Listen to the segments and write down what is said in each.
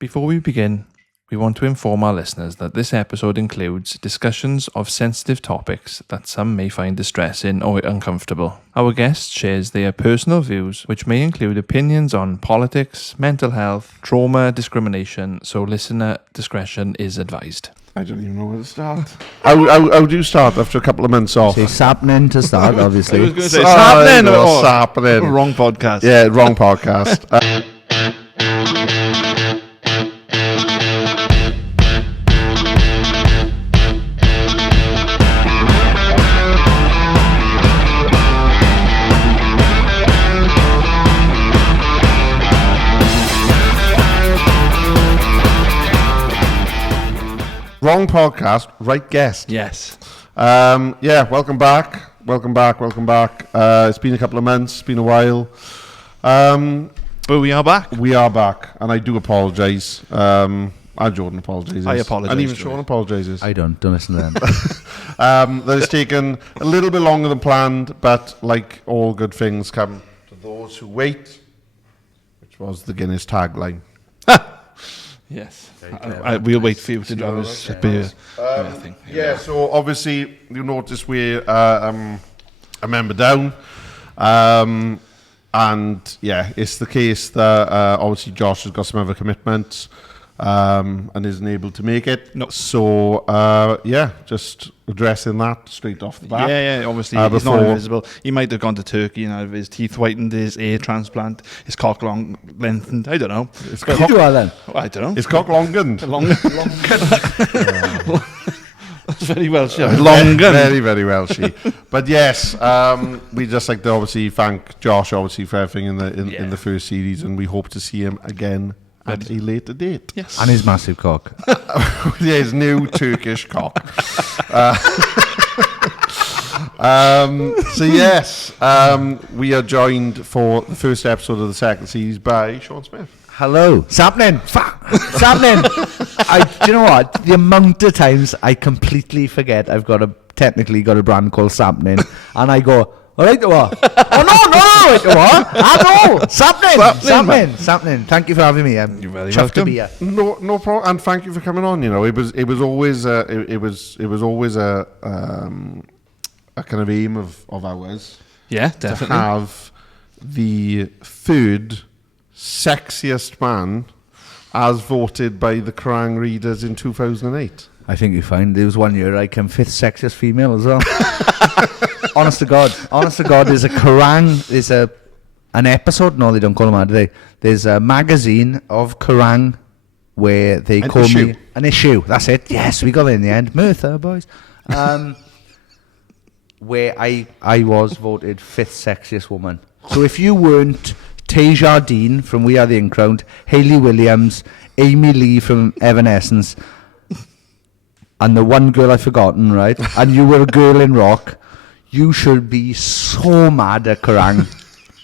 Before we begin, we want to inform our listeners that this episode includes discussions of sensitive topics that some may find distressing or uncomfortable. Our guest shares their personal views, which may include opinions on politics, mental health, trauma, discrimination, so listener discretion is advised. I don't even know where to start. How do you start after a couple of months off? Say Sappenin to start, obviously. I was going to say Sappenin. Sappenin. Sappenin. Wrong podcast. Yeah, wrong podcast. Wrong podcast, right guest. Yes. Welcome back. It's been a couple of months, it's been a while. But we are back. We are back, and I do apologise. And Jordan apologises. I apologise. And even Sean apologises. I don't listen to them. That has taken a little bit longer than planned, but like all good things come to those who wait, which was the Guinness tagline. Yes. We'll wait for you to drive us beer. So obviously you notice we're a member down. And yeah, it's the case that obviously Josh has got some other commitments and isn't able to make it. No. So just addressing that straight off the bat. Yeah, obviously he's not invisible. He might have gone to Turkey and have his teeth whitened, his ear transplant, his cock lengthened. I don't know. It's Did you do that then? I don't know. His cock longened. That's very well said. Longened. Very, very well she. But yes, we just like to obviously thank Josh obviously for everything in the first series, and we hope to see him again at a later date. Yes. And his massive cock. His new Turkish cock. We are joined for the first episode of the second series by Sean Smith. Hello. Sappenin. Sappenin. Do you know what? The amount of times I completely forget I've technically got a brand called Sappenin, and I go, all right, what? Oh, no, right, what? At all. Sappenin. Thank you for having me. You're very chuffed to welcome. be here. No problem, and thank you for coming on. You know, it was always a kind of aim of ours. Yeah, definitely. To have the third sexiest man as voted by the Kerrang readers in 2008. I think you find there was one year I came fifth sexiest female as well. Honest to God, there's a Kerrang, there's an episode, no they don't call them out, do they? There's a magazine of Kerrang where they call me an issue, that's it, yes, we got it in the end, Merthyr boys. Where I was voted fifth sexiest woman. So if you weren't Tay Jardine from We Are the Uncrowned, Hayley Williams, Amy Lee from Evanescence, and the one girl I've forgotten, right? And you were a girl in rock, you should be so mad at Kerrang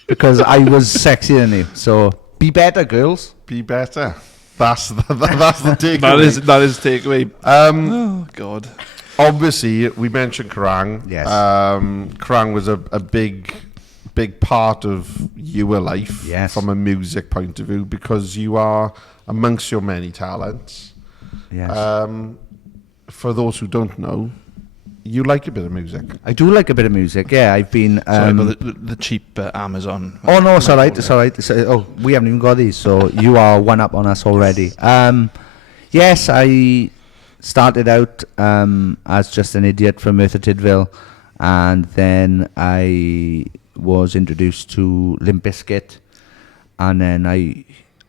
because I was sexier than you. So be better, girls. Be better. That's the takeaway. that is takeaway. Oh God. Obviously, we mentioned Kerrang. Yes. Kerrang was a big part of your life, yes, from a music point of view, because you are amongst your many talents. Yes. For those who don't know, you like a bit of music. I do like a bit of music, yeah. I've been... Sorry about the cheap Amazon. Oh, no, it's all right. We haven't even got these, so you are one up on us already. Yes, I started out as just an idiot from Merthyr, and then I was introduced to Limp Bizkit, and then I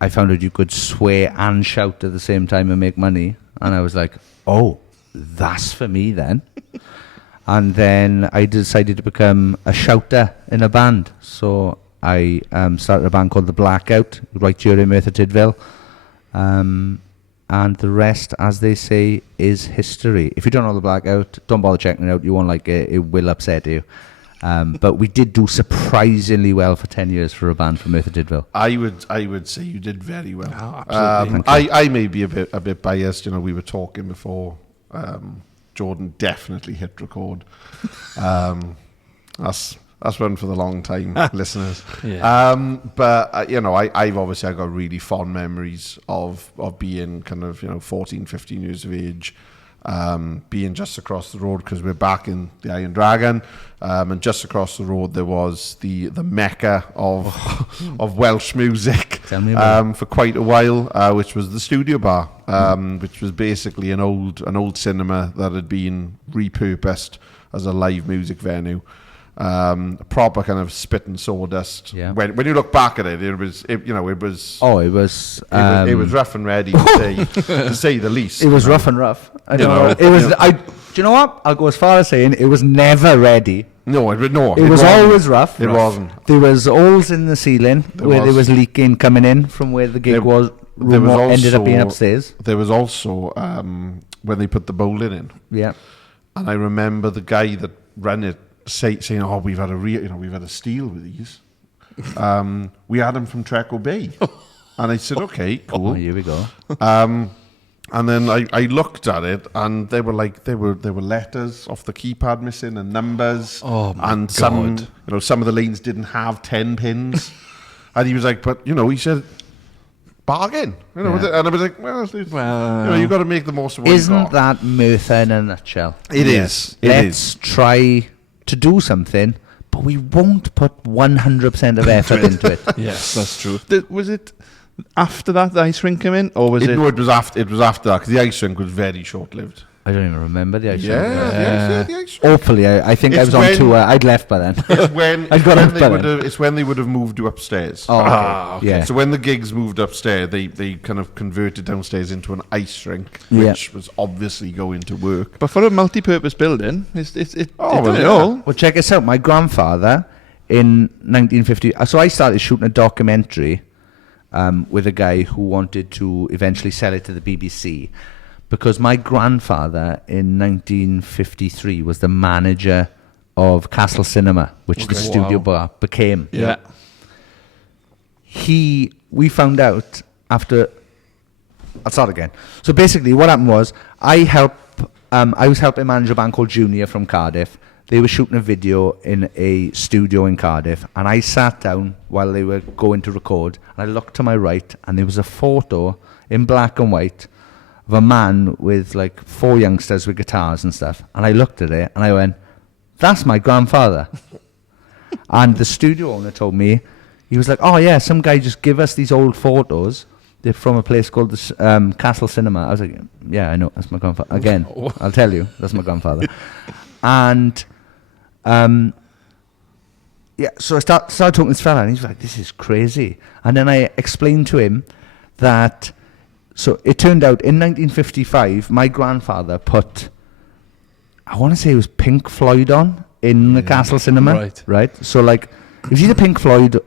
found out you could swear and shout at the same time and make money, and I was like, oh, that's for me then. And then I decided to become a shouter in a band, so I started a band called the Blackout right here in Merthyr, and the rest, as they say, is history. If you don't know the Blackout, don't bother checking it out. You won't like it. It will upset you. But we did do surprisingly well for 10 years for a band from Merthyr. I would say you did very well. Oh, absolutely. I may be a bit biased. You know, we were talking before. Jordan definitely hit record. That's That's one for the long time listeners. Yeah. But I've obviously got really fond memories of being kind of 14, 15 years of age, being just across the road because we're back in the Iron Dragon, and just across the road there was the mecca of Welsh music for quite a while, which was the Studio Bar, which was basically an old cinema that had been repurposed as a live music venue. Proper kind of spit and sawdust. Yeah. When you look back at it, it was rough and ready to say the least. It was rough and rough. Do you know what? I'll go as far as saying it was never ready. No, it was always rough. It wasn't. There was holes in the ceiling where there was leaking coming in from where the gig was. Ended up being upstairs. There was also when they put the bowling in. Yeah. And I remember the guy that ran it saying, "Oh, we've had a steal with these. We had them from Treco Bay." And I said, "Okay, cool." Oh, here we go. And then I looked at it, and they were letters off the keypad missing and numbers. Oh my and God. some of the lanes didn't have 10 pins. And he was like, "But he said, bargain." And I was like, "Well, you got to make the most of what you Isn't got." that Merthyr in a nutshell? It is. Let's try to do something, but we won't put 100% of effort into it. Yes, that's true. Was it after that the ice rink came in, or was it? No, it was after that because the ice rink was very short-lived. I don't even remember the ice rink. Yeah, the ice rink. Hopefully, I think I was on tour. I'd left by then. It's when they would have moved to upstairs. Oh, okay. Yeah. So when the gigs moved upstairs, they kind of converted downstairs into an ice rink, which was obviously going to work. But for a multi-purpose building, it did it all. Well, check this out. My grandfather in 1950. So I started shooting a documentary with a guy who wanted to eventually sell it to the BBC. Because my grandfather in 1953 was the manager of Castle Cinema, which the Studio Bar became. Yeah. We found out after. I'll start again. So basically, what happened was I was helping manage a band called Junior from Cardiff. They were shooting a video in a studio in Cardiff, and I sat down while they were going to record, and I looked to my right, and there was a photo in black and white of a man with like 4 youngsters with guitars and stuff. And I looked at it and I went, "That's my grandfather." And the studio owner told me, he was like, "Oh yeah, some guy just give us these old photos. They're from a place called the Castle Cinema." I was like, "Yeah, I know, that's my grandfather." Again, I'll tell you, that's my grandfather. And so I started talking to this fella, and he's like, "This is crazy." And then I explained to him that. So it turned out in 1955, my grandfather put, I want to say it was Pink Floyd on in the Castle Cinema. Right. So like, it was either Pink Floyd,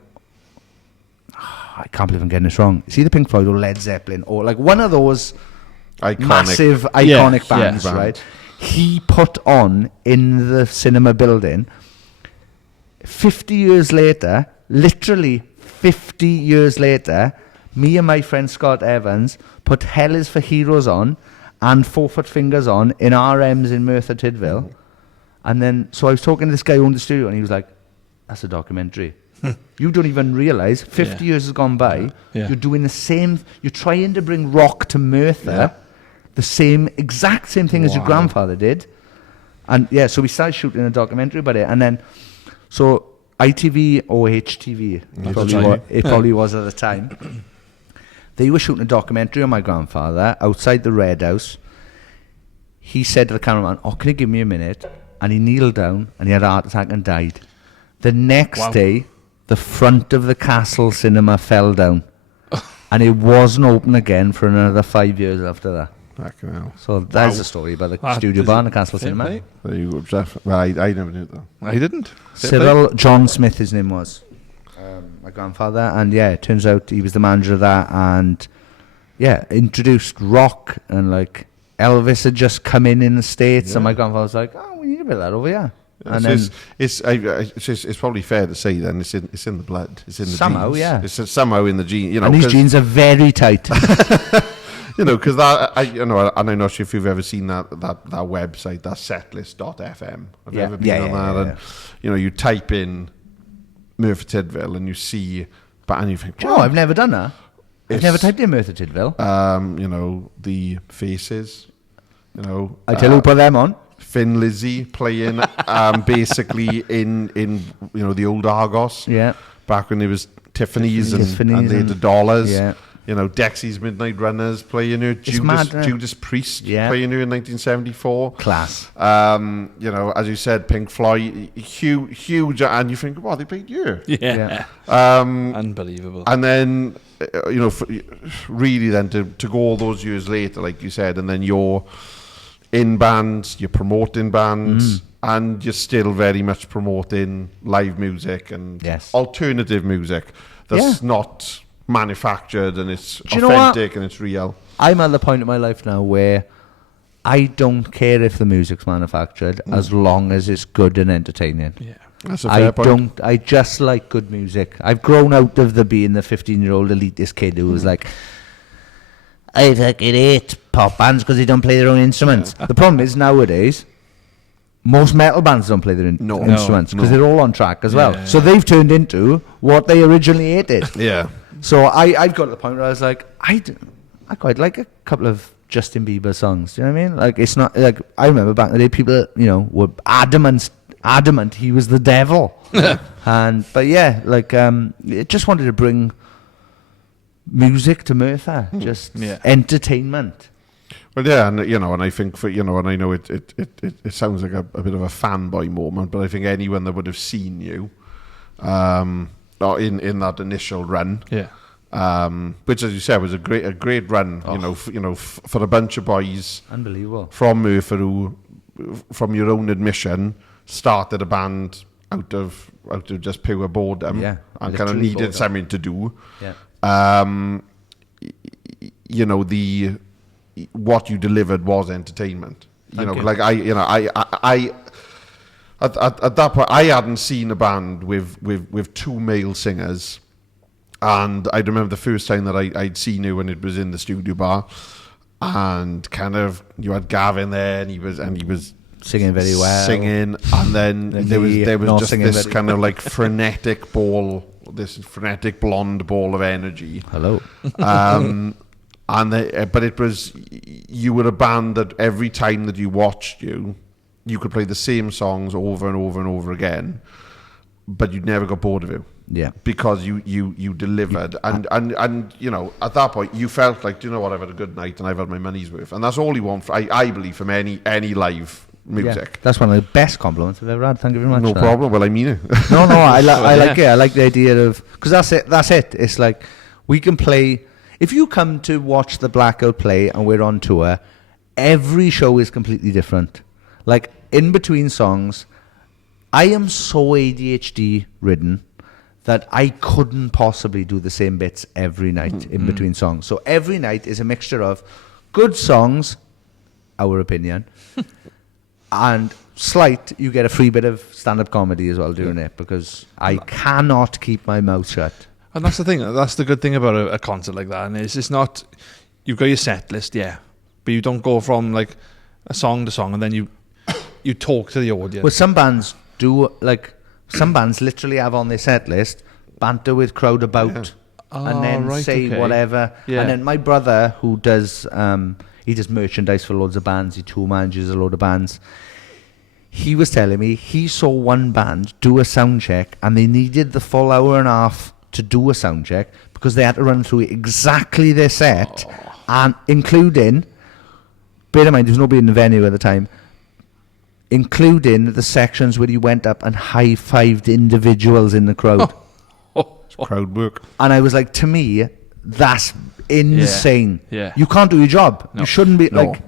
I can't believe I'm getting this wrong. It's either Pink Floyd or Led Zeppelin or like one of those massive, iconic bands, right? He put on in the cinema building. 50 years later, literally 50 years later, me and my friend Scott Evans put Hell is for Heroes on and 4 Foot Fingers on in RMs in Merthyr Tydfil. And then, so I was talking to this guy who owned the studio, and he was like, "That's a documentary." You don't even realise 50 years has gone by. You're doing the same, you're trying to bring rock to Merthyr, the exact same thing as your grandfather did. And so we started shooting a documentary about it. And then, so ITV or HTV, it probably was at the time. They were shooting a documentary on my grandfather outside the Red House. He said to the cameraman, "Oh, can you give me a minute?" And he kneeled down and he had a heart attack and died. The next day, the front of the Castle Cinema fell down. And it wasn't open again for another 5 years after that. So that's the story about the Studio Bar and the Castle Cinema. There you go, Jeff. Well, I never knew that. I didn't. Cyril John Smith, his name was. My grandfather, and it turns out he was the manager of that, and introduced rock, and like Elvis had just come in the States, and my grandfather was like, "Oh, we need a bit of that over here." And then it's probably fair to say then it's in the blood, it's in the somehow, genes. yeah. It's somehow in the gene, and these genes are very tight. You know, because that, and I'm not sure if you've ever seen that website, that setlist.fm. Have you ever been on that? And, you know, you type in Merthyr Tydfil and you see, and you think, Oh, I've never done that. I've never typed in Merthyr Tydfil. You know, the Faces, you know. I tell you who put them on. Finn Lizzy playing basically in you know, the old Argos. Yeah. Back when there was Tiffany's and they had the and dollars. Yeah. You know, Dexy's Midnight Runners playing her. Judas Priest playing her in 1974. Class. You know, as you said, Pink Floyd, huge, and you think, wow, they played you. Yeah. Yeah. Unbelievable. And then, you know, really then to go all those years later, like you said, and then you're in bands, you're promoting bands, and you're still very much promoting live music and alternative music that's not manufactured, and it's authentic and it's real. I'm at the point in my life now where I don't care if the music's manufactured as long as it's good and entertaining. Yeah. That's a fair point. I just like good music. I've grown out of being the 15-year-old elitist kid who was like, I fucking hate pop bands because they don't play their own instruments. The problem is nowadays, most metal bands don't play their instruments because they're all on track as well. So they've turned into what they originally hated. Yeah. So I've got to the point where I was like, I quite like a couple of Justin Bieber songs. Do you know what I mean? Like, it's not like, I remember back in the day, people, you know, were adamant he was the devil. But yeah, like, it just wanted to bring music to Merthyr, just entertainment. Well, yeah, and you know, and I think for, you know, and I know it sounds like a bit of a fanboy moment, but I think anyone that would have seen you, in that initial run, which, as you said, was a great run. You know, for a bunch of boys, unbelievable, from Merthyr who, from your own admission, started a band out of just pure boredom, and kind of needed something to do. You know, what you delivered was entertainment. You know, like I at that point I hadn't seen a band with two male singers, and I remember the first time that I'd seen you when it was in the studio bar, and kind of you had Gavin there, and he was singing very well, and then there was just this kind of like frenetic blonde ball of energy. Hello. But it was, you were a band that every time that you watched you could play the same songs over and over and over again, but you'd never got bored of it. Yeah. Because you delivered. And you know, at that point, you felt like, do you know what, I've had a good night and I've had my money's worth. And that's all you want, I believe, from any live music. Yeah, that's one of the best compliments I've ever had. Thank you very much. No problem. Well, I mean it. No, I like it. I like the idea of, because that's it. It's like, we can play. If you come to watch the Blackout play and we're on tour, every show is completely different. Like, in between songs, I am so ADHD ridden that I couldn't possibly do the same bits every night in between songs. So every night is a mixture of good songs, our opinion, and slight, you get a free bit of stand-up comedy as well during it, because I cannot keep my mouth shut. And that's the thing. That's the good thing about a concert like that. And it's not, you've got your set list, but you don't go from like a song to song and then you talk to the audience. Well, some bands do, like, some bands literally have on their set list banter with crowd about, and then say whatever. And then my brother, who does, he does merchandise for loads of bands, he tour manages a load of bands. He was telling me he saw one band do a sound check and they needed the full hour and a half to do a sound check because they had to run through exactly their set, and including, bear in mind, there was nobody in the venue at the time, including the sections where you went up and high-fived individuals in the crowd. It's crowd work. And I was like, to me, that's insane. Yeah. You can't do your job. No. You shouldn't be like.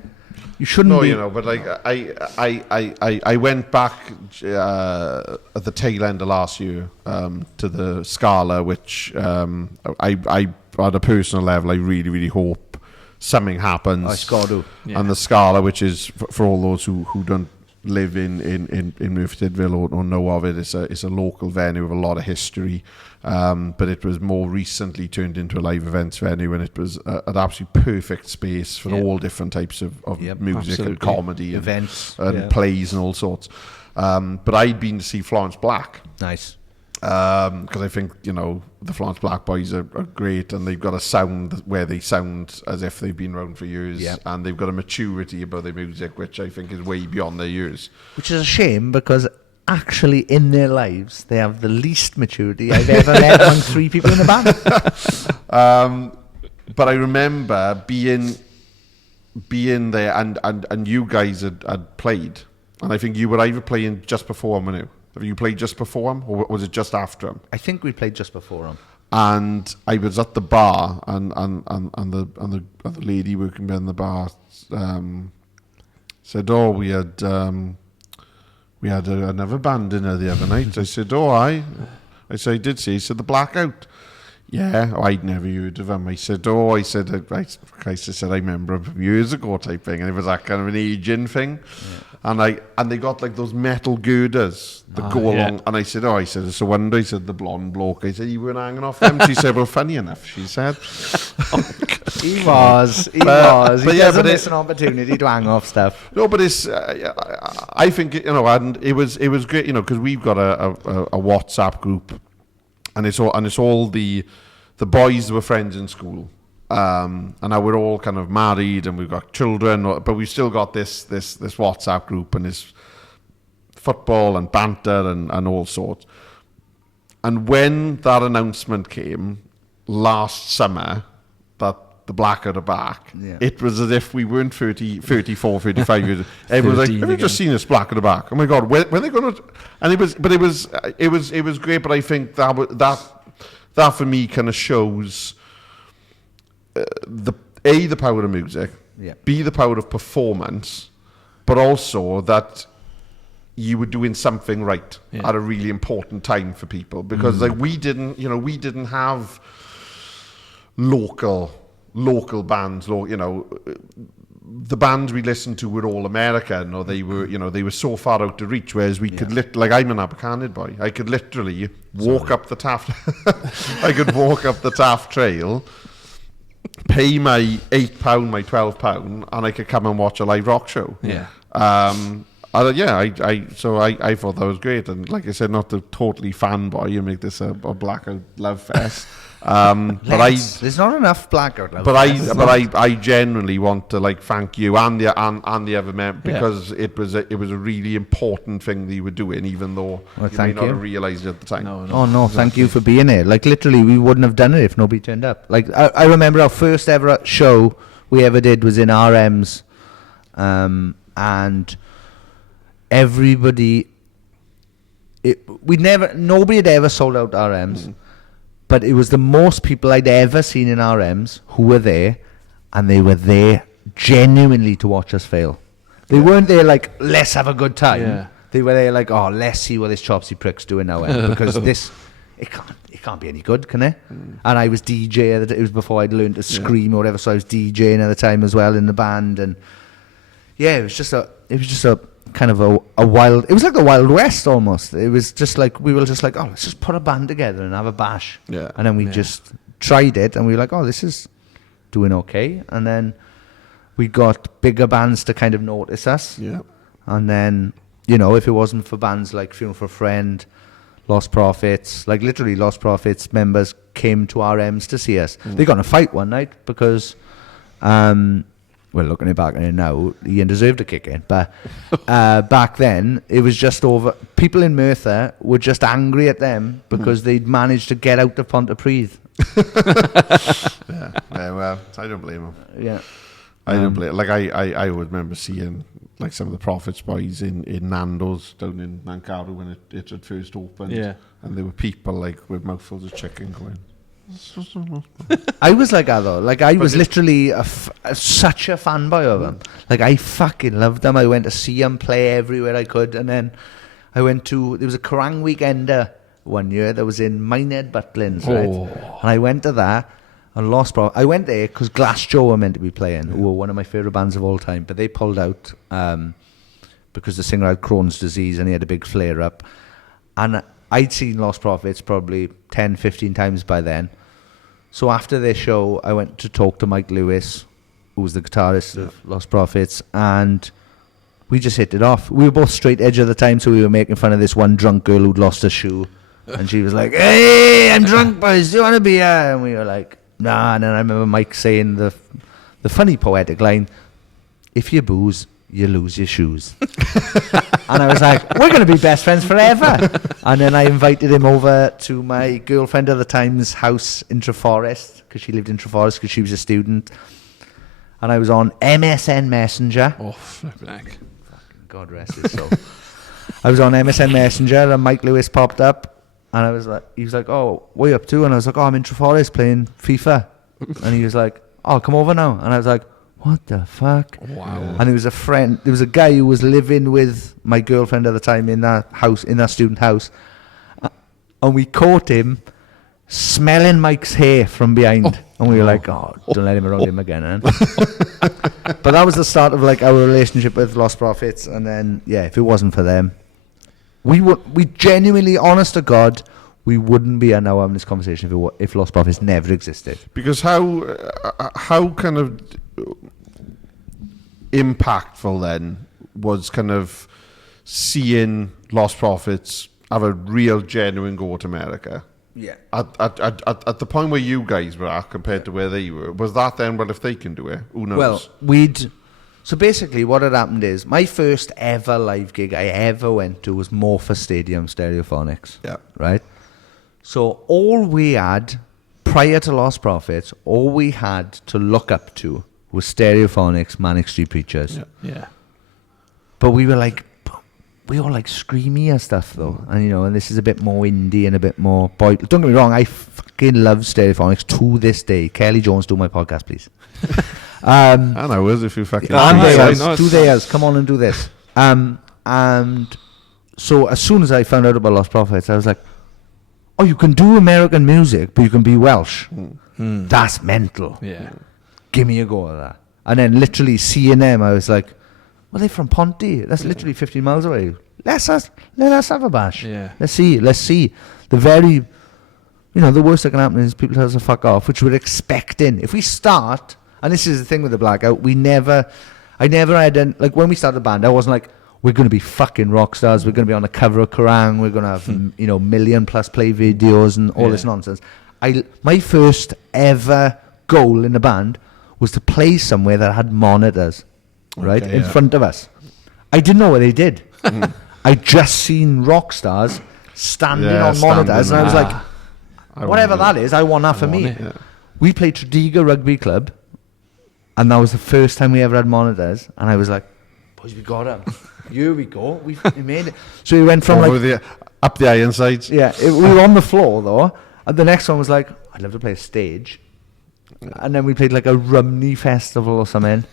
You shouldn't be. You know, but like I went back at the tail end of last year to the Scala, which I at a personal level I really, really hope something happens. It's got to. And the Scala, which is for all those who don't live in Merthyr or know of it, it's a local venue with a lot of history, but it was more recently turned into a live events venue, and it was an absolutely perfect space for all different types of music and comedy events and plays and all sorts. But I'd been to see Florence Black. Nice. Because I think, you know, the Florence Black boys are great, and they've got a sound where they sound as if they've been around for years, and they've got a maturity about their music which I think is way beyond their years. Which is a shame, because actually in their lives they have the least maturity I've ever met among 3 people in a band. But I remember being there, and you guys had played, and I think you were either playing just before them, weren't you? Have you played just before him, or was it just after him? I think we played just before him. And I was at the bar, and the lady working behind the bar said, "Oh, we had another band in there the other night." I said, "Oh, I said, I did see." He said, "The Blackout." Yeah, I'd never heard of them. I said, "Oh," I said, I remember them years ago type thing, and it was that kind of an aging thing. Yeah. And they got like those metal girders that go along. And I said, it's a wonder. I said, the blonde bloke. I said, you weren't hanging off them. She said, well, funny enough, she said. He was. He doesn't miss an opportunity to hang off stuff. No, but it's, I think, you know, and it was great, you know, because we've got a WhatsApp group, and it's all the boys that were friends in school. And now we're all kind of married and we've got children, but we've still got this WhatsApp group, and this football and banter and all sorts. And when that announcement came last summer that the Blackout are back, it was as if we weren't 34, 35 years. Everyone was like, have you just seen this Blackout are back? Oh my God, when are they going to? And it was great, but I think that for me kind of shows the power of music, B, the power of performance, but also that you were doing something right at a really important time for people, because like we didn't have local bands, you know, the bands we listened to were all American, or they were so far out to reach, whereas we could like, I'm an Abercanet boy, I could literally walk up the Taft Trail, pay my £8, my £12, and I could come and watch a live rock show. I thought that was great, and like I said, not to totally fanboy and make this a Blackout love fest. There's not enough Blackout love fest. I genuinely want to like thank you and the other men, because it was a really important thing that you were doing, even though you may not have realised it at the time. No, thank you for being here. Like literally, we wouldn't have done it if nobody turned up. Like I remember our first ever show we ever did was in RM's, and everybody, nobody had ever sold out RM's. But it was the most people I'd ever seen in RMs who were there, and they were there genuinely to watch us fail. They weren't there like, let's have a good time. Yeah. They were there like, oh, let's see what this Chopsy prick's doing now, because it can't be any good, can it? And I was DJ. It was before I'd learned to scream or whatever, so I was DJing at the time as well in the band, and it was just a kind of a wild, it was like the Wild West almost. It was just like, we were just like, oh, let's just put a band together and have a bash. And then we just tried it, and we were like, oh, this is doing okay. And then we got bigger bands to kind of notice us. And then, you know, if it wasn't for bands like Funeral for a Friend, Lost Prophets, like literally Lost Prophets members came to RMs to see us. They got in a fight one night because well, looking back on it now, Ian deserved a kick in. But back then, it was just over. People in Merthyr were just angry at them because they'd managed to get out of Pontypridd. Well, I don't blame them. I don't blame. Like I would remember seeing like some of the Prophets boys in Nando's down in Nancarrow when it had first opened. And there were people like with mouthfuls of chicken going. I was like that though. Like I was literally such a fanboy of them. Like I fucking loved them. I went to see them play everywhere I could, and then I went to, there was a Kerrang Weekender one year that was in Minehead Butlins, right? And I went to that and I went there because Glass Joe were meant to be playing, who were one of my favourite bands of all time, but they pulled out because the singer had Crohn's disease and he had a big flare-up. And I'd seen Lost Prophets probably 10, 15 times by then. So after their show, I went to talk to Mike Lewis, who was the guitarist of Lost Prophets, and we just hit it off. We were both straight edge at the time, so we were making fun of this one drunk girl who'd lost her shoe. And she was like, "Hey, I'm drunk, boys. Do you want to be here?" And we were like, "Nah." And then I remember Mike saying the funny poetic line, "If you booze, you lose your shoes." And I was like, "We're going to be best friends forever." And then I invited him over to my girlfriend at the time's house in Treforest, because she lived in Treforest because she was a student. And I was on MSN Messenger. Oh, flipping heck. God rest his soul. I was on MSN Messenger and Mike Lewis popped up. And I was like, he was like, "Oh, what are you up to?" And I was like, "Oh, I'm in Treforest playing FIFA." And he was like, "Oh, come over now." And I was like, "What the fuck?" Wow. And there was a guy who was living with my girlfriend at the time in that house, in that student house. And we caught him smelling Mike's hair from behind. And we were like, "Oh, don't let him around him again." Eh? But that was the start of like our relationship with Lost Prophets. And then, yeah, if it wasn't for them, we genuinely, honest to God, we wouldn't be now having this conversation if Lost Prophets never existed. Because how kind of impactful then was kind of seeing Lost Prophets have a real genuine go to America? Yeah. At the point where you guys were at compared to where they were, was that then, well, if they can do it, who knows? Well, so basically what had happened is my first ever live gig I ever went to was Merthyr Stadium Stereophonics. Yeah. Right? So all we had, prior to Lost Prophets, all we had to look up to was Stereophonics, Manic Street Preachers. Yeah. But we were like, we all like screamier stuff though. And and this is a bit more indie and a bit more boy. Don't get me wrong, I fucking love Stereophonics to this day. Kelly Jones, do my podcast, please. And I was, if you fucking... Do theirs. Come on and do this. And so as soon as I found out about Lost Prophets, I was like, "Oh, you can do American music, but you can be Welsh. That's mental. Yeah. Give me a go at that." And then literally seeing them, I was like, "Well, they're from Ponty. That's literally 15 miles away. Let us have a bash. Yeah. Let's see. The very, the worst that can happen is people tell us to fuck off, which we're expecting. If we start, and this is the thing with the Blackout, I never had, like when we started the band, I wasn't like, we're going to be fucking rock stars. We're going to be on the cover of Kerrang. We're going to have, million plus play videos and all this nonsense. My first ever goal in the band was to play somewhere that had monitors, right, in front of us. I didn't know what they did. I just seen rock stars standing on monitors, and I was like, whatever that is, I want that for me. Yeah. We played Tredegar Rugby Club, and that was the first time we ever had monitors, and I was like, "Boys, we got them. Here we go. We made it." So we went from up the Ironsides. Yeah, we were on the floor though, and the next one was like, "I'd love to play a stage," and then we played like a Rumney festival or something,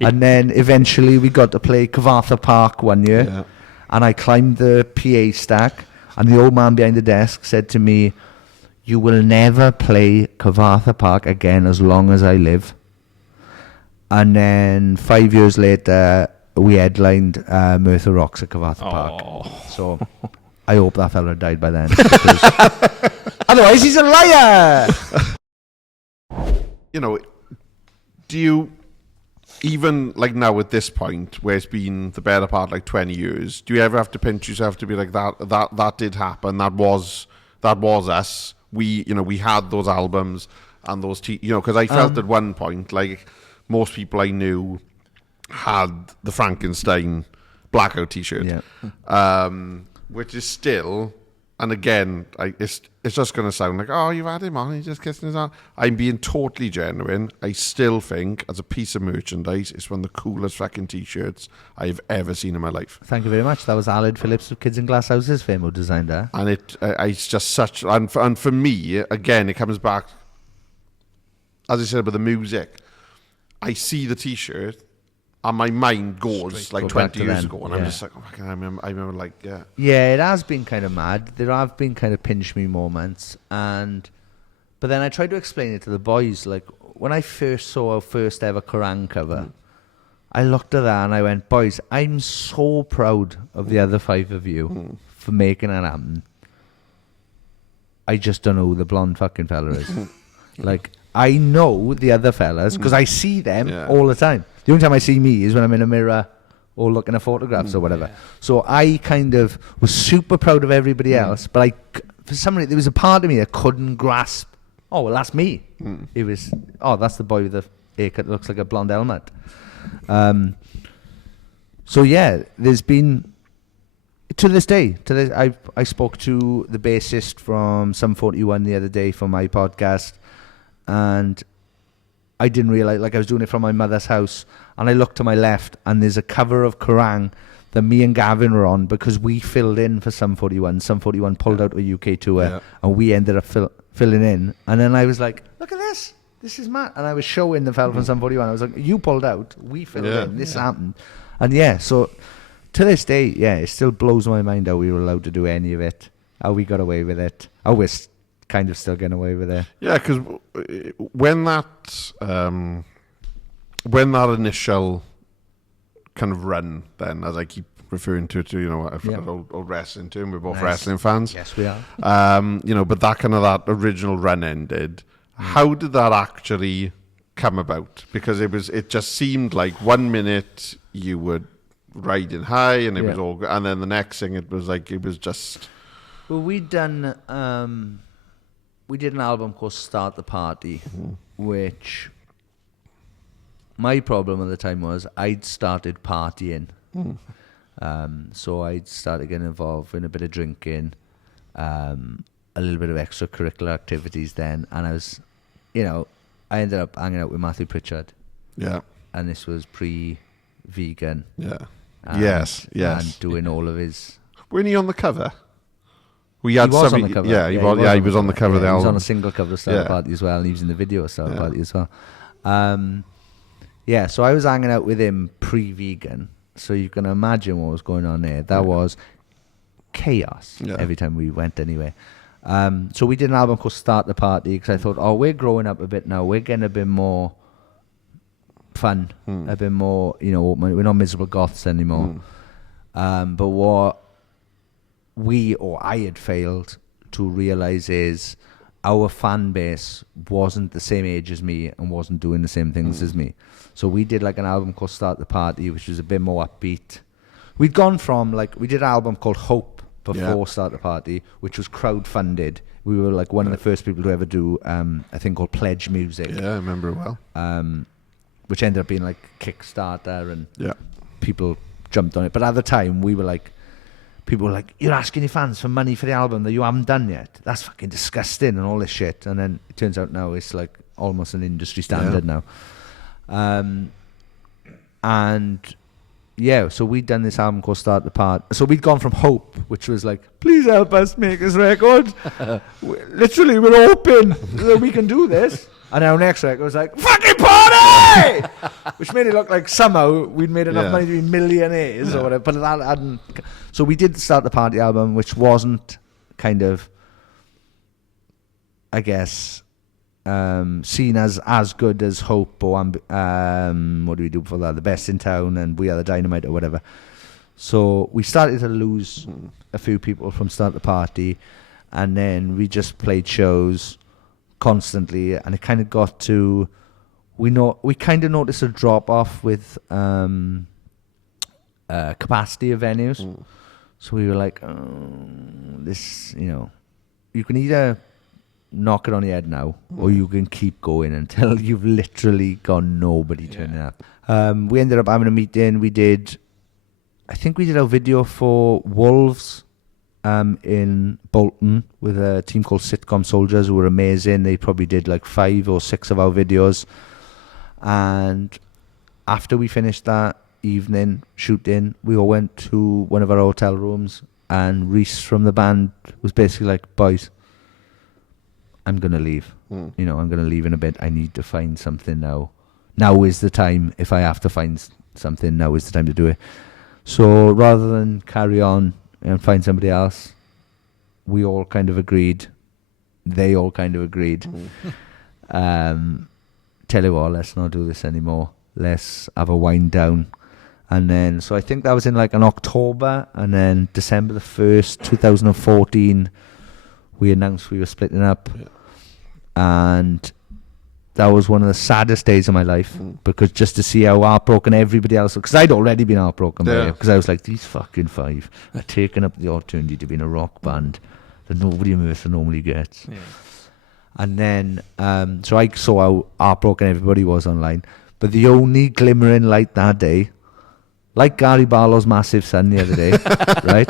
and then eventually we got to play Cyfarthfa Park one year, and I climbed the PA stack, and the old man behind the desk said to me, "You will never play Cyfarthfa Park again as long as I live." And then 5 years later, we headlined Merthyr Rocks at Cyfarthfa Park. So I hope that fella died by then. Otherwise, he's a liar. Do you, even like now at this point, where it's been the better part like 20 years, do you ever have to pinch yourself to be like, that did happen, that was us, we had those albums and those because I felt at one point like most people I knew had the Frankenstein Blackout t-shirt, which is still, and again, it's just going to sound like, "Oh, you've had him on, he's just kissing his arm." I'm being totally genuine. I still think, as a piece of merchandise, it's one of the coolest fucking t-shirts I've ever seen in my life. Thank you very much. That was Aled Phillips of Kids in Glass Houses fame who designed that. And it's just such, and for me, again, it comes back, as I said about the music. I see the t-shirt, and my mind goes like 20 years ago, and I'm just like, I remember like, Yeah, it has been kind of mad. There have been kind of pinch me moments, but then I tried to explain it to the boys. Like when I first saw our first ever Kerrang cover, I looked at that and I went, boys, I'm so proud of the other 5 of you for making it happen. I just don't know who the blonde fucking fella is. Like, I know the other fellas because I see them all the time. The only time I see me is when I'm in a mirror or looking at photographs or whatever. So I kind of was super proud of everybody else, but for some reason, there was a part of me that couldn't grasp, oh, well, that's me. It was, oh, that's the boy with the haircut that looks like a blonde helmet. So yeah, there's been, to this day, I spoke to the bassist from Sum 41 the other day for my podcast, and I didn't realize, like, I was doing it from my mother's house, and I looked to my left and there's a cover of Kerrang that me and Gavin were on because we filled in for Sum 41. Sum 41 pulled out a UK tour and we ended up filling in, and then I was like, look at this is mad. And I was showing the fella from Sum 41, I was like, you pulled out, we filled in, this happened. And so to this day, it still blows my mind how we were allowed to do any of it, how we got away with it, how we're kind of still getting away with it. Yeah, because when that initial kind of run, then, as I keep referring to old wrestling term, we're both wrestling fans. Yes, we are. But that original run ended. How did that actually come about? Because it just seemed like 1 minute you were riding high and it was all good, and then the next thing it was just. Well, we did an album called Start the Party, which my problem at the time was I'd started partying. So I'd started getting involved in a bit of drinking, a little bit of extracurricular activities then, and I was, I ended up hanging out with Matthew Pritchard. Yeah. And this was pre-vegan. Yeah. Yes. And doing all of his... Weren't he on the cover? He was on the cover. Yeah, he was on the cover of the album. He was on a single cover of Start the Party as well, and he was in the video of Start the Party as well. So I was hanging out with him pre-vegan, so you can imagine what was going on there. That was chaos every time we went anyway. So we did an album called Start the Party because I thought, we're growing up a bit now. We're getting a bit more fun, a bit more, we're not miserable goths anymore. But what I had failed to realize is our fan base wasn't the same age as me and wasn't doing the same things as me. So we did like an album called Start the Party, which was a bit more upbeat. We'd gone from we did an album called Hope before Start the Party, which was crowdfunded. We were like one of the first people to ever do a thing called Pledge Music. Yeah, I remember it well. Which ended up being like Kickstarter, and people jumped on it. But at the time, we were like, people were like, you're asking your fans for money for the album that you haven't done yet. That's fucking disgusting and all this shit. And then it turns out now it's like almost an industry standard now. So we'd done this album called Start the Party. So we'd gone from Hope, which was like, please help us make this record. Literally, we're hoping that we can do this. And our next record was like, fucking party! Which made it look like somehow we'd made enough money to be millionaires or whatever. But that hadn't... So we did Start the Party album, which wasn't kind of, I guess, seen as good as Hope or what do we do before that? The Best in Town and We Are the Dynamite or whatever. So we started to lose a few people from Start the Party, and then we just played shows constantly, and it kind of got to we kind of noticed a drop off with capacity of venues. So we were like, this, you can either knock it on the head now, or you can keep going until you've literally got nobody turning up. We ended up having a meeting. I think we did our video for Wolves in Bolton with a team called Sitcom Soldiers, who were amazing. They probably did like 5 or 6 of our videos. And after we finished that evening shooting, we all went to one of our hotel rooms, and Reese from the band was basically like, boys, I'm going to leave. I'm going to leave in a bit. I need to find something now. Now is the time. If I have to find something, now is the time to do it. So rather than carry on and find somebody else, we all kind of agreed. They all kind of agreed. Tell you what, let's not do this anymore. let's have a wind down. And then, so I think that was in like an October, and then December the 1st, 2014, we announced we were splitting up. Yeah. And that was one of the saddest days of my life, because just to see how heartbroken everybody else, because I'd already been heartbroken by it, because I was like, these fucking five are taking up the opportunity to be in a rock band that nobody in Merthyr normally gets. Yeah. And then, so I saw how heartbroken everybody was online, but the only glimmering light that day, like Gary Barlow's massive son the other day, right?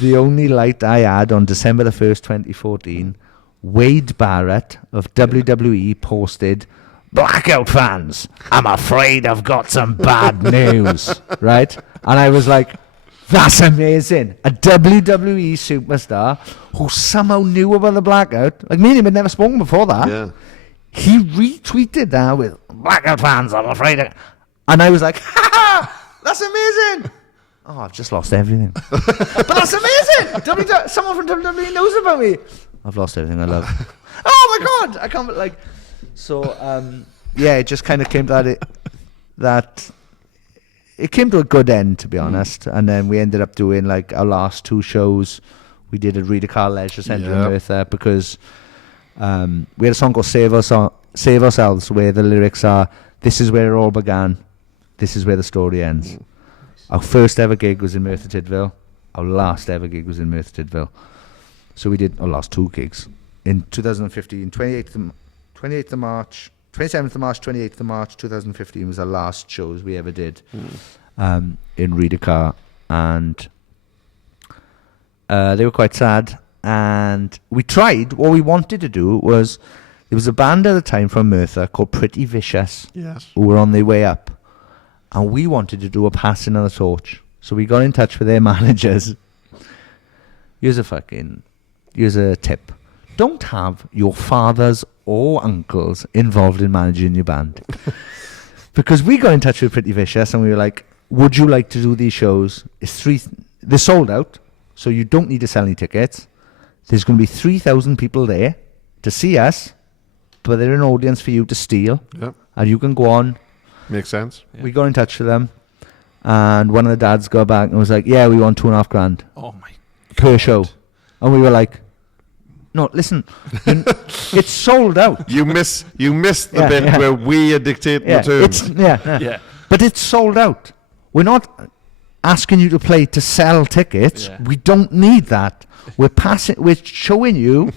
The only light I had on December the 1st, 2014, Wade Barrett of WWE posted, "Blackout fans, I'm afraid I've got some bad news," right? And I was like, that's amazing. A WWE superstar who somehow knew about the Blackout. Like, me and him had never spoken before that. Yeah. He retweeted that with, "Blackout fans, I'm afraid and I was like, ha ha! That's amazing. Oh, I've just lost everything. But that's amazing. Someone from WWE knows about me. I've lost everything I love. Oh my God. I can't, like, so, yeah, it just kind of came to that it came to a good end, to be honest. And then we ended up doing like our last two shows. We did at Reader Car Leisure Centre in Merthyr, because we had a song called Save Ourselves, where the lyrics are, "This is where it all began. This is where the story ends." Our first ever gig was in Merthyr Tydfil. Our last ever gig was in Merthyr Tydfil. So we did our last two gigs. In 2015, 27th of March, 28th of March 2015 was our last shows we ever did in Reader Car. And they were quite sad. And we tried, what we wanted to do was, there was a band at the time from Merthyr called Pretty Vicious, who were on their way up. And we wanted to do a passing of the torch. So we got in touch with their managers. Here's a tip. Don't have your fathers or uncles involved in managing your band. Because we got in touch with Pretty Vicious and we were like, would you like to do these shows? They're sold out, so you don't need to sell any tickets. There's going to be 3,000 people there to see us, but they're an audience for you to steal. Yep. And you can go on. Makes sense. Yeah. We got in touch with them, and one of the dads got back and was like, "Yeah, we want $2,500 Oh my per God. show." And we were like, "No, listen, it's sold out." You missed the bit where we are dictating the terms. Yeah. But it's sold out. We're not asking you to play to sell tickets. Yeah. We don't need that. We're showing you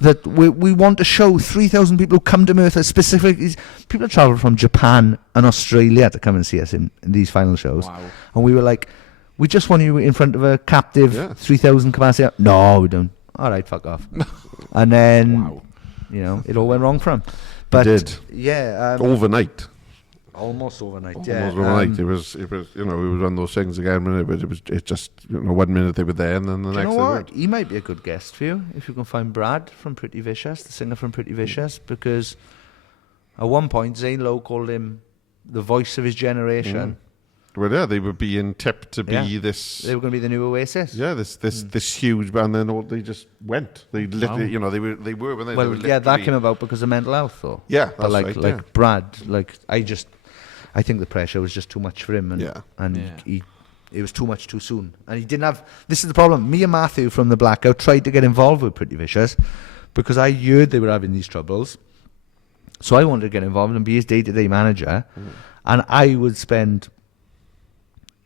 that we want to show 3,000 people who come to Merthyr, specifically people travel from Japan and Australia to come and see us in these final shows. Wow. And we were like, we just want you in front of a captive 3,000 capacity. No, we don't. All right, fuck off. And then, it all went wrong for him. But it did. Yeah. Overnight. Almost overnight. Almost overnight. It was, it was one of those things again, but it just, 1 minute they were there and then the next they weren't. He might be a good guest for you if you can find Brad from Pretty Vicious, the singer from Pretty Vicious, because at one point Zane Lowe called him the voice of his generation. Well, yeah, they were being tipped to be this. They were going to be the new Oasis. Yeah, this huge band. Then they just went. They literally, they were when they. Well, they were that came about because of mental health, though. Yeah, that's but right. Brad, I think the pressure was just too much for him, and he it was too much too soon, and he didn't have. This is the problem. Me and Matthew from the Blackout tried to get involved with Pretty Vicious because I heard they were having these troubles, so I wanted to get involved and be his day-to-day manager, and I would spend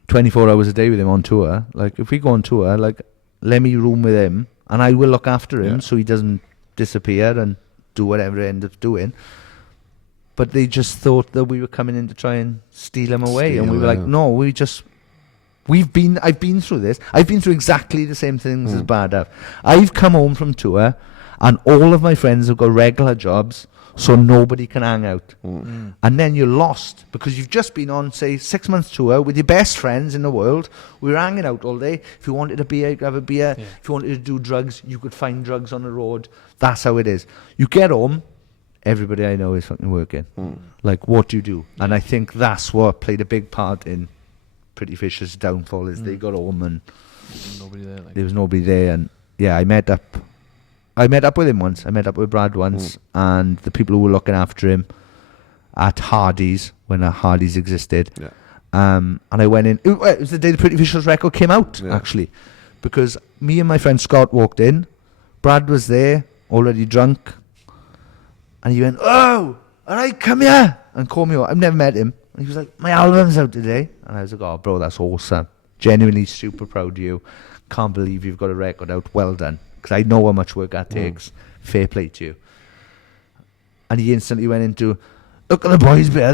24 hours a day with him on tour. Like, if we go on tour, like, let me room with him and I will look after him so he doesn't disappear and do whatever he ends up doing. But they just thought that we were coming in to try and steal him away. And we were like, no, I've been through this. I've been through exactly the same things as Brad have. I've come home from tour and all of my friends have got regular jobs, so nobody can hang out. And then you're lost because you've just been on, say, 6 months tour with your best friends in the world. We were hanging out all day. If you wanted a beer, you could have a beer. Yeah. If you wanted to do drugs, you could find drugs on the road. That's how it is. You get home, everybody I know is fucking working. Like, what do you do? And I think that's what played a big part in Pretty Vicious' downfall, is they got home and there was nobody there. And yeah, I met up with him once. I met up with Brad once, and the people who were looking after him at Hardy's, when Hardy's existed. Yeah. And I went in. It was the day the Pretty Vicious record came out, actually. Because me and my friend Scott walked in. Brad was there, already drunk. And he went, "Oh, all right, come here." And called me over. I've never met him. And he was like, "My album's out today." And I was like, "Oh, bro, that's awesome. Genuinely super proud of you. Can't believe you've got a record out. Well done." Because I know how much work that takes. Fair play to you. And he instantly went into, "Look at the boys there.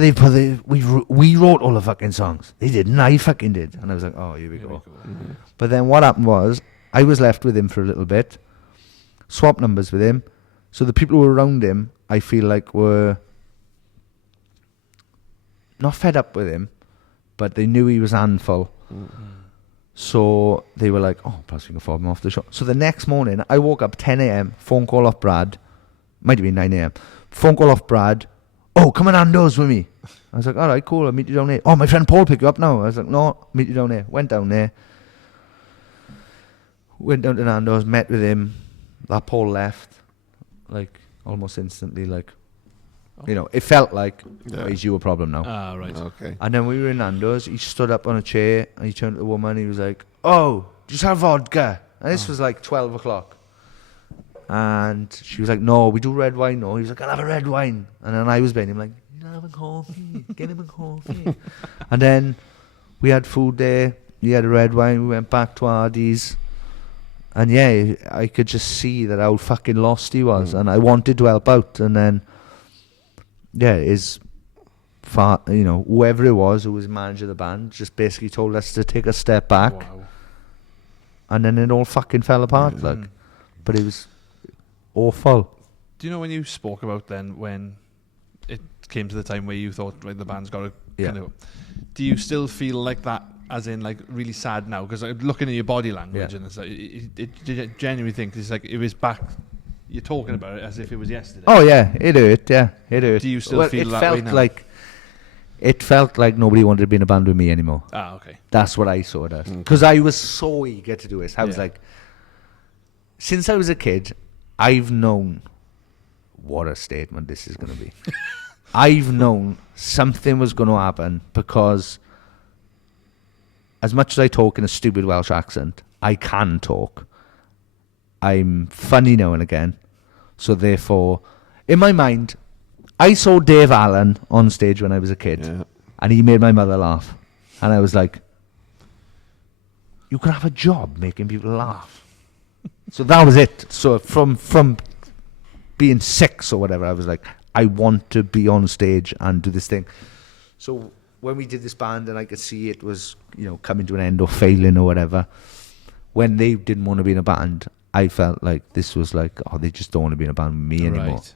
We wrote all the fucking songs. They didn't. I fucking did." And I was like, "Oh, here we go." Mm-hmm. But then what happened was, I was left with him for a little bit, swapped numbers with him. So the people who were around him, I feel like, were not fed up with him, but they knew he was a handful. Mm-hmm. So they were like, "Oh, perhaps we can fob him off the show." So the next morning, I woke up 10 a.m, phone call off Brad. Might have been 9 a.m. Phone call off Brad. "Oh, come on Nando's with me." I was like, "All right, cool, I'll meet you down there." "Oh, my friend Paul pick you up now." I was like, "No, meet you down there." Went down there. Went down to Nando's, met with him. That Paul left, like, almost instantly, like, you know, it felt like, "Is you a problem now?" Ah, right. Okay. And then we were in Nando's. He stood up on a chair and he turned to the woman. He was like, "Oh, just have vodka." And this was like 12 o'clock. And she was like, "No, we do red wine." No, he was like, "I'll have a red wine." And then I was begging him, like, "You're not having coffee. Get him a coffee." And then we had food there. He had a red wine. We went back to Hardy's. And yeah, I could just see that how fucking lost he was. And I wanted to help out. And then, yeah, whoever it was who was managing the band just basically told us to take a step back. Wow. And then it all fucking fell apart. Like, but it was awful. Do you know when you spoke about then when it came to the time where you thought, right, the band's got to kind of... Do you still feel like that, as in, like, really sad now? Because looking at your body language and it's like, it genuinely think it's like it was back... You're talking about it as if it was yesterday. Oh, yeah. It hurt, yeah. It hurt. Do you still feel that way now? It felt like nobody wanted to be in a band with me anymore. Ah, okay. That's what I saw it as. Because I was so eager to do this. I was like... Since I was a kid, I've known... What a statement this is going to be. I've known something was going to happen because as much as I talk in a stupid Welsh accent, I can talk. I'm funny now and again. So therefore, in my mind, I saw Dave Allen on stage when I was a kid and he made my mother laugh. And I was like, you can have a job making people laugh. So that was it. So from being 6 or whatever, I was like, I want to be on stage and do this thing. So when we did this band and I could see it was, coming to an end or failing or whatever, when they didn't want to be in a band, I felt like this was like, oh, they just don't want to be in a band with me anymore. Right.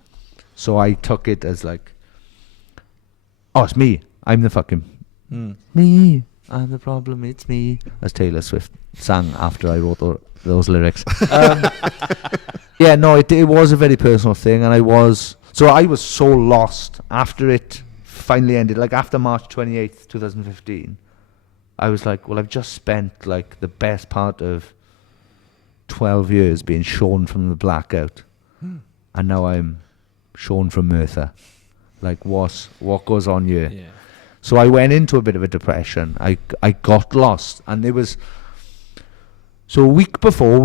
So I took it as like, oh, it's me. I'm the fucking me. I'm the problem. It's me. As Taylor Swift sang after I wrote those lyrics. Yeah, no, it was a very personal thing, and I was so lost after it finally ended. Like after March 28th, 2015, I was like, well, I've just spent like the best part of 12 years being shown from the Blackout, and now I'm shown from Merthyr. Like, what goes on here? Yeah. So I went into a bit of a depression. I got lost, and there was. So a week before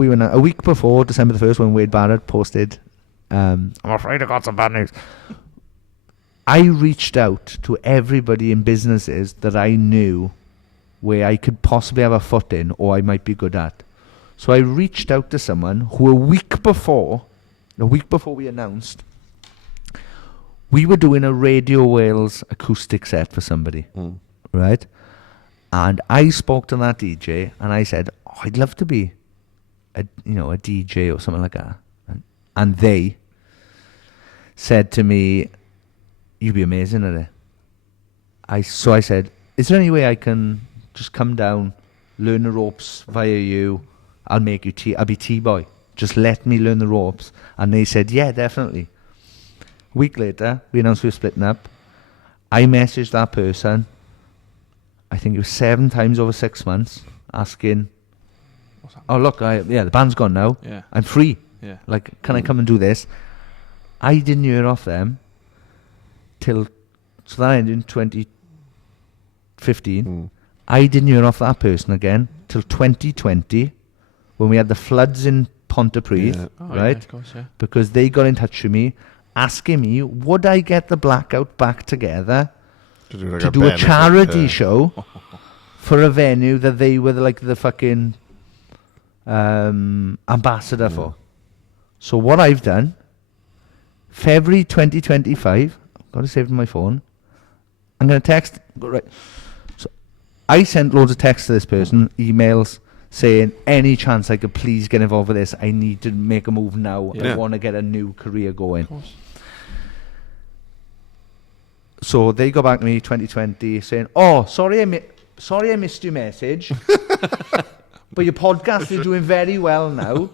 December the 1st, when Wade Barrett posted, I'm afraid I got some bad news. I reached out to everybody in businesses that I knew where I could possibly have a foot in or I might be good at. So I reached out to someone who a week before we announced, we were doing a Radio Wales acoustic set for somebody, right? And I spoke to that DJ and I said, oh, I'd love to be a DJ or something like that. And they said to me, you'd be amazing at it. So I said, is there any way I can just come down, learn the ropes via you? I'll make you I'll be T-boy. Just let me learn the ropes. And they said, yeah, definitely. A week later, we announced we were splitting up. I messaged that person, I think it was 7 times over 6 months, asking, oh, look, the band's gone now. Yeah. I'm free. Yeah. Like, can I come and do this? I didn't hear off them till So that ended in 2015. I didn't hear off that person again till 2020 when we had the floods in Pontypridd, right? Of course, yeah. Because they got in touch with me asking me, would I get the Blackout back together to do a charity show for a venue that they were like the fucking ambassador for. So what I've done, February 2025, I've got to save it on my phone. I'm going to text, right. So I sent loads of texts to this person, emails, saying any chance I could please get involved with this. I need to make a move now. I want to get a new career going. Of course. So they got back to me 2020 saying, oh, sorry I missed your message, but your podcast is doing very well now.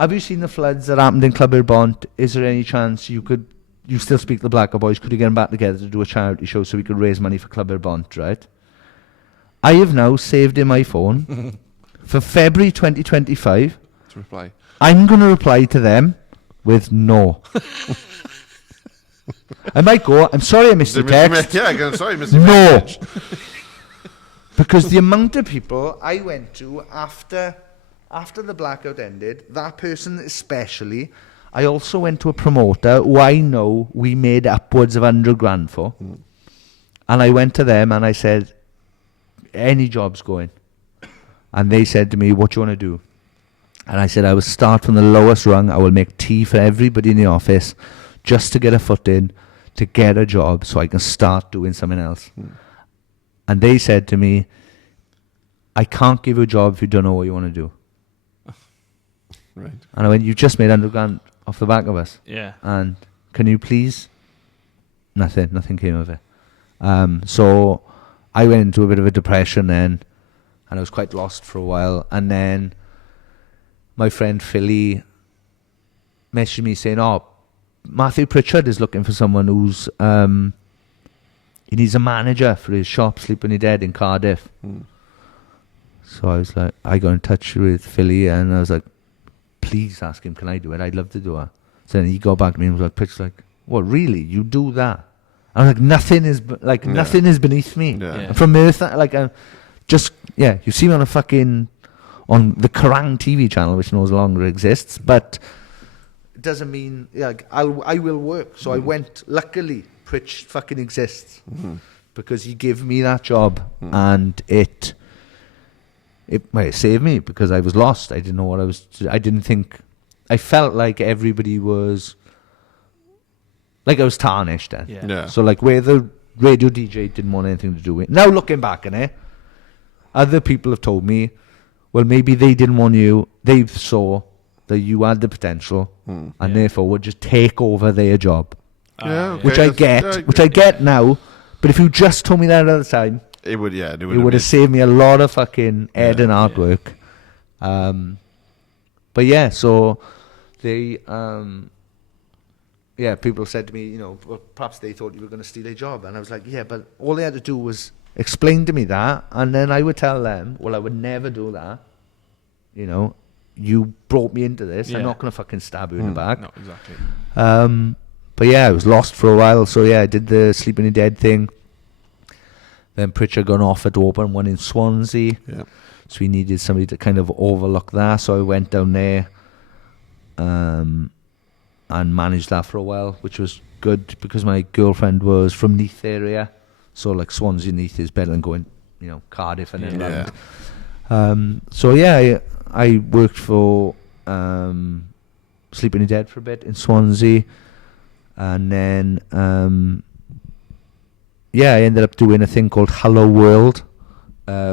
Have you seen the floods that happened in Club Bont? Is there any chance you still speak to the Blackout boys? Could you get them back together to do a charity show so we could raise money for Club Bont, right? I have now saved in my phone for February 2025. To reply. I'm going to reply to them with no. I might go, I'm sorry I missed the text. I'm sorry I missed the no. message. Because the amount of people I went to after the Blackout ended, that person especially, I also went to a promoter who I know we made upwards of 100 grand for. And I went to them and I said, any job's going. And they said to me, what do you want to do? And I said, I will start from the lowest rung. I will make tea for everybody in the office just to get a foot in, to get a job so I can start doing something else. And they said to me, I can't give you a job if you don't know what you want to do. Right. And I went, you just made 100 grand off the back of us. Yeah. And can you please? Nothing came of it. So I went into a bit of a depression then, and I was quite lost for a while. And then my friend Philly messaged me saying, oh, Merthyr Pritchard is looking for someone who's he needs a manager for his shop, Sleeping Dead in Cardiff. So I was like, I got in touch with Philly and I was like, please ask him, can I do it? I'd love to do it. So then he got back to me and was like, Pritchard's like, what, really? You do that? I was like, nothing is beneath me. Yeah. I'm from Merthyr, like, you see me on on the Kerrang TV channel, which no longer exists, but it doesn't mean, like, I will work. So I went, luckily, Pritch fucking exists because he gave me that job and it saved me because I was lost. I didn't know what I didn't think, I felt like everybody was, like I was tarnished then. Yeah. So like where the radio DJ didn't want anything to do with it. Now looking back on it, other people have told me, well, maybe they didn't want you, they saw that you had the potential and therefore would just take over their job. Which I get now, but if you just told me that at the time, it would have saved me a lot of fucking head and hard work. But yeah, so they people said to me, well, perhaps they thought you were going to steal a job, and I was like, yeah, but all they had to do was explain to me that, and then I would tell them, well, I would never do that. You brought me into this. I'm not going to fucking stab you in the back. No, exactly. But yeah, I was lost for a while. So yeah, I did the Sleeping Dead thing. Then Pritchard got offered to open one in Swansea. Yeah. So we needed somebody to kind of overlook that. So I went down there and managed that for a while, which was good because my girlfriend was from Neath area. So like Swansea, Neath is better than going, Cardiff and England. So yeah, I worked for Sleeping Dead for a bit in Swansea. And then, I ended up doing a thing called Hello World,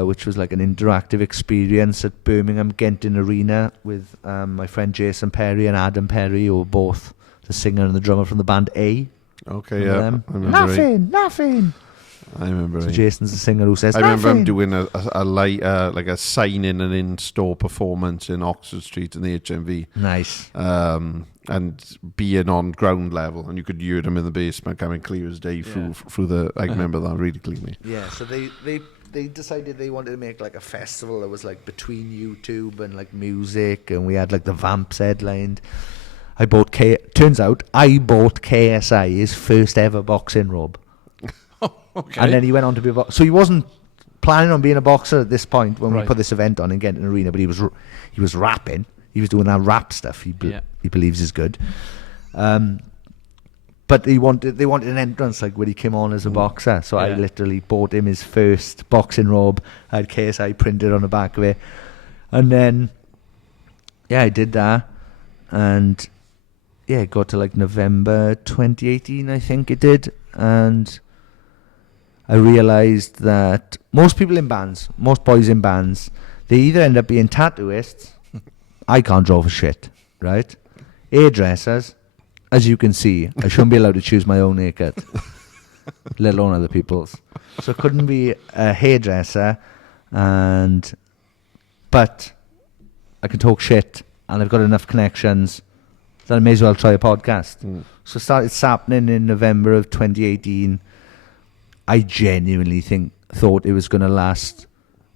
which was like an interactive experience at Birmingham Genting Arena with my friend Jason Perry and Adam Perry, who were both the singer and the drummer from the band A. Okay, Them? I remember Nothing. I remember. So Jason's the singer who says, I remember nothing. him doing a sign-in and in-store performance in Oxford Street in the HMV. Nice. And being on ground level, and you could hear them in the basement coming clear as day through the. I remember that really clearly. Yeah. So they decided they wanted to make like a festival that was like between YouTube and like music, and we had like the Vamps headlined. Turns out I bought KSI his first ever boxing robe. Okay. And then he went on to be a boxer. So he wasn't planning on being a boxer at this point when we Right. put this event on in Genton Arena, but he was rapping. He was doing that rap stuff he believes is good. But they wanted an entrance like when he came on as a boxer. So I literally bought him his first boxing robe. I had KSI printed on the back of it. And then, I did that. And, it got to like November 2018, I think it did. And I realised that most people in bands, most boys in bands, they either end up being tattooists. I can't draw for shit, right? Hairdressers. As you can see, I shouldn't be allowed to choose my own haircut, let alone other people's. So I couldn't be a hairdresser, but I can talk shit, and I've got enough connections that I may as well try a podcast. So I started Sappenin in November of 2018. I genuinely thought it was going to last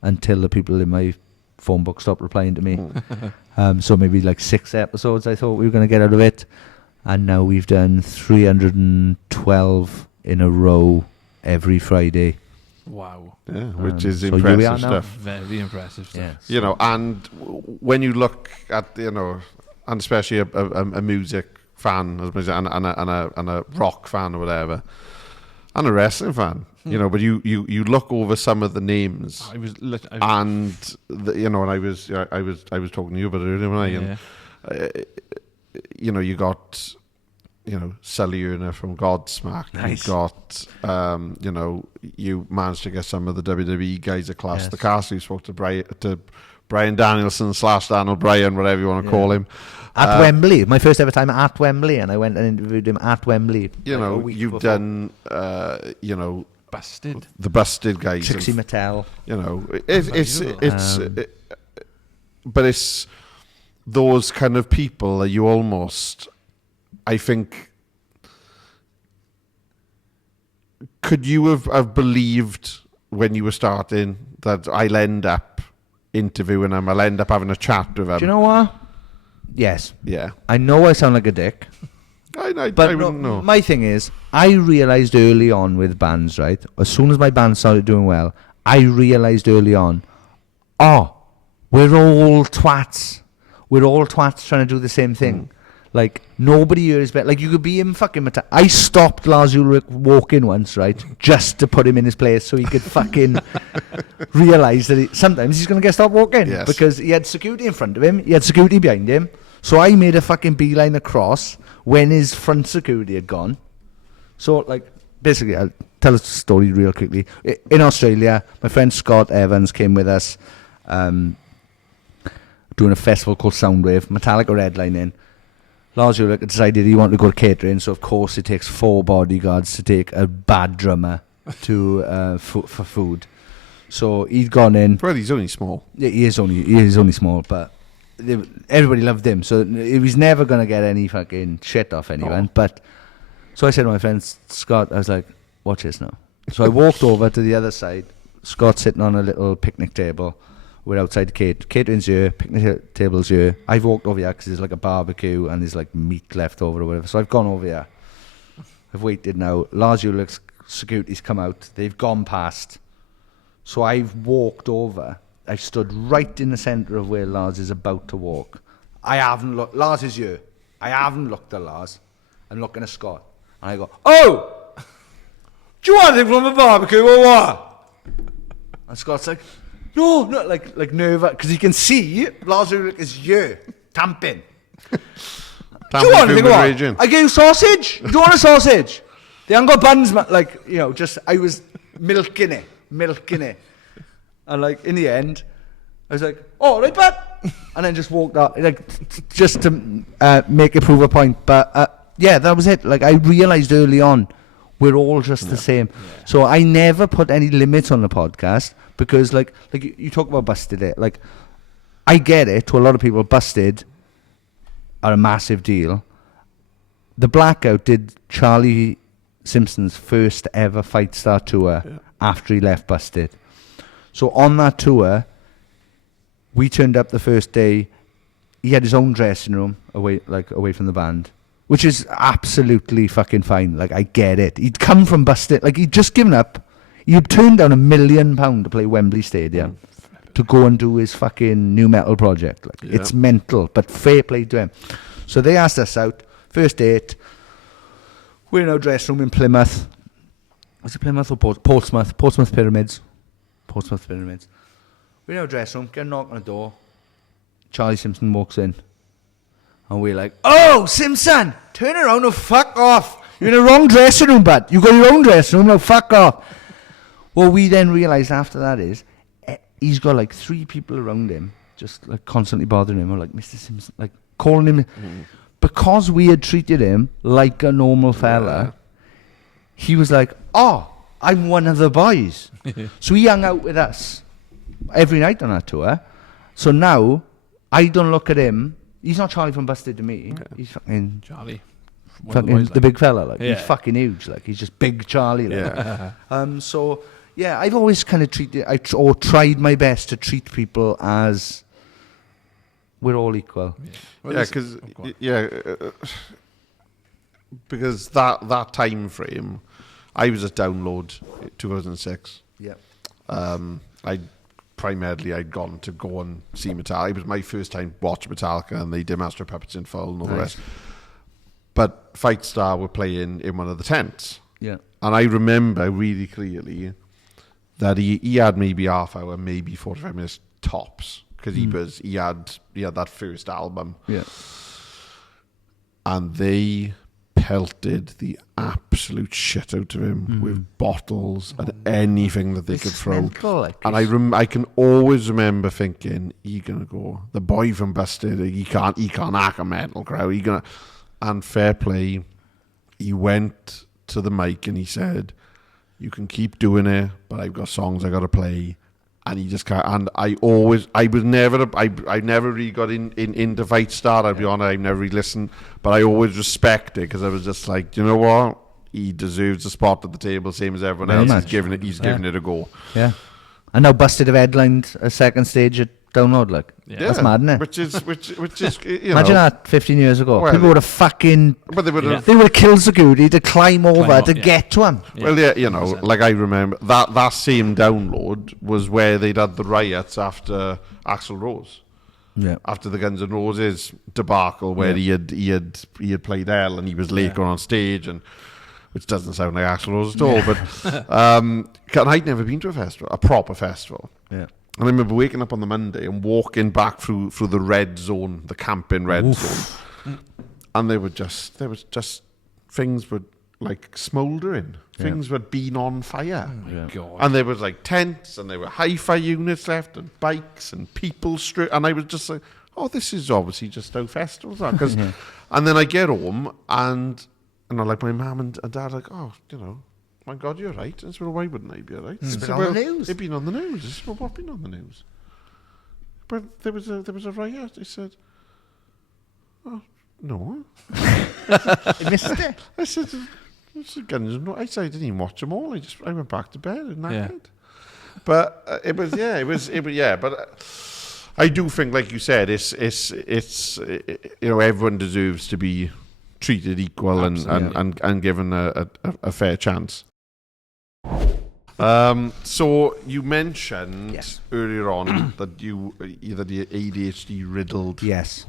until the people in my phone book stopped replying to me. So maybe like 6 episodes I thought we were going to get out of it. And now we've done 312 in a row every Friday. Wow. Yeah, which is so here we are impressive now. stuff. Very impressive stuff. You know, and when you look at, you know, and especially a music fan and a rock fan or whatever, and a wrestling fan, you know, but you look over some of the names, I was and I was talking to you about it earlier, and you know, you got, you know, Sully Erna from Godsmack. Nice. You got, you know, you managed to get some of the WWE guys at Clash the Castle. You spoke to Brian Danielson / Daniel Bryan, whatever you want to call him. At Wembley. My first ever time at Wembley, and I went and interviewed him at Wembley. You know, you've done, you know, Busted. The Busted guys. Trixie Mattel. You know, but it's those kind of people that you almost, I think, could you have believed when you were starting that I'll end up interviewing them, I'll end up having a chat with them? Do you know what? Yes. Yeah. I know I sound like a dick. I But wouldn't know. my thing is, I realised early on with bands, right? As soon as my band started doing well, I realised early on, we're all twats. We're all twats trying to do the same thing. Like, nobody here is better. Like, you could be him fucking... I stopped Lars Ulrich walking once, right? Just to put him in his place so he could fucking realise that sometimes he's going to get stopped walking. Yes. Because he had security in front of him. He had security behind him. So I made a fucking beeline across when his front security had gone. So, like, basically, I'll tell a story real quickly. In Australia, my friend Scott Evans came with us, doing a festival called Soundwave, Metallica headlining. Lars Ulrich decided he wanted to go to catering, so of course it takes 4 bodyguards to take a bad drummer to for food. So he'd gone in. Well, he's only small. Yeah, he is only small, but everybody loved him, so he was never going to get any fucking shit off anyone. But so I said to my friend Scott, I was like, watch this now. So I walked over to the other side. Scott's sitting on a little picnic table. We're outside the catering's here, picnic table's here. I've walked over here because there's like a barbecue and there's like meat left over or whatever. So I've gone over here. I've waited now. Lars Ulrich's security's come out. They've gone past. So I've walked over. I've stood right in the centre of where Lars is about to walk. I haven't looked. Lars is here. I haven't looked at Lars. I'm looking at Scott. And I go, oh! Do you want anything from a barbecue or what? And Scott's like, no, like nervous, because he can see Lars Ulrich is here, tamping. Do you want anything? What? I gave you sausage. Do you want a sausage? They haven't got buns, like, you know, just, I was milking it. And like, in the end, I was like, oh, right, bud. And then just walked out, like, just to make it prove a point. But yeah, that was it. Like, I realised early on, we're all just the same. Yeah. So I never put any limits on the podcast. Because, like you talk about Busted it. Like, I get it. To a lot of people, Busted are a massive deal. The Blackout did Charlie Simpson's first ever Fight Star tour after he left Busted. So on that tour, we turned up the first day. he had his own dressing room away from the band, which is absolutely fucking fine. Like, I get it. He'd come from busted, like, he'd just given up. He'd turned down £1 million to play Wembley Stadium to go and do his fucking new metal project. Like, it's mental, but fair play to him. So they asked us out. First date. We're in our dressing room in Plymouth. Was it Plymouth or Portsmouth? Portsmouth Pyramids. We're in our dressing room, get a knock on the door. Charlie Simpson walks in. And we're like, oh, Simpson, turn around and fuck off. You're in the wrong dressing room, bud. You got your own dressing room, now fuck off. What we then realised after that is, he's got like 3 people around him, just like constantly bothering him, or like, Mr. Simpson, like calling him. Because we had treated him like a normal fella, he was like, oh, I'm one of the boys. So he hung out with us every night on our tour. So now, I don't look at him. He's not Charlie from Busted to me. He's fucking Charlie. Fucking the big fella. Like, he's fucking huge. Like, he's just big Charlie. Like. So, yeah, I've always kind of tried my best to treat people as we're all equal. Because that time frame, I was at Download 2006. Yeah. I'd gone to go and see Metallica. It was my first time watching Metallica, and they did Master of Puppets in full and all the rest. But Fight Star were playing in one of the tents. Yeah. And I remember really clearly that he had maybe half hour, maybe 45 minutes tops, because he had that first album. Yeah. And they pelted the absolute shit out of him with bottles and anything that they could throw. Mental, like, and I can always remember thinking, he gonna go, the boy from Busted, he can't hack a metal crowd. And fair play, he went to the mic and he said, you can keep doing it, but I've got songs I got to play. And he just can't. And I never really got into Fight Star. I'll be honest, I never really listened, but I always respect it, because I was just like, you know what? He deserves a spot at the table, same as everyone else. He's giving it a go. Yeah. And now Busted have headlined a second stage at Download. Like, that's mad, isn't it? Which is imagine that 15 years ago. Well, people would have fucking. But they would have killed security to climb over to get to him. Yeah. Well, like I remember that same Download was where they'd had the riots after Axl Rose. Yeah. After the Guns N' Roses debacle, where he had played Hell and he was late going on stage, and which doesn't sound like Axl Rose at all. But I'd never been to a proper festival. Yeah. And I remember waking up on the Monday and walking back through the red zone, the camping red zone, and there was just things were like smouldering. Things were being on fire. Oh my God. And there was like tents, and there were hi-fi units left, and bikes, and people and I was just like, oh, this is obviously just how festivals are. And then I get home, and I like my mum and dad like, oh, my God, you're right. And I said, well, why wouldn't I be all right? It's been on the news. It's been on the news. I said, well, what's been on the news? But there was a riot. I said, oh, no. You missed it. I said, Guns N' Roses. I didn't even watch them all. I went back to bed and knackered. But it was. But I do think, like you said, it's everyone deserves to be treated equal and given a fair chance. So you mentioned earlier on that you're ADHD riddled. Yes.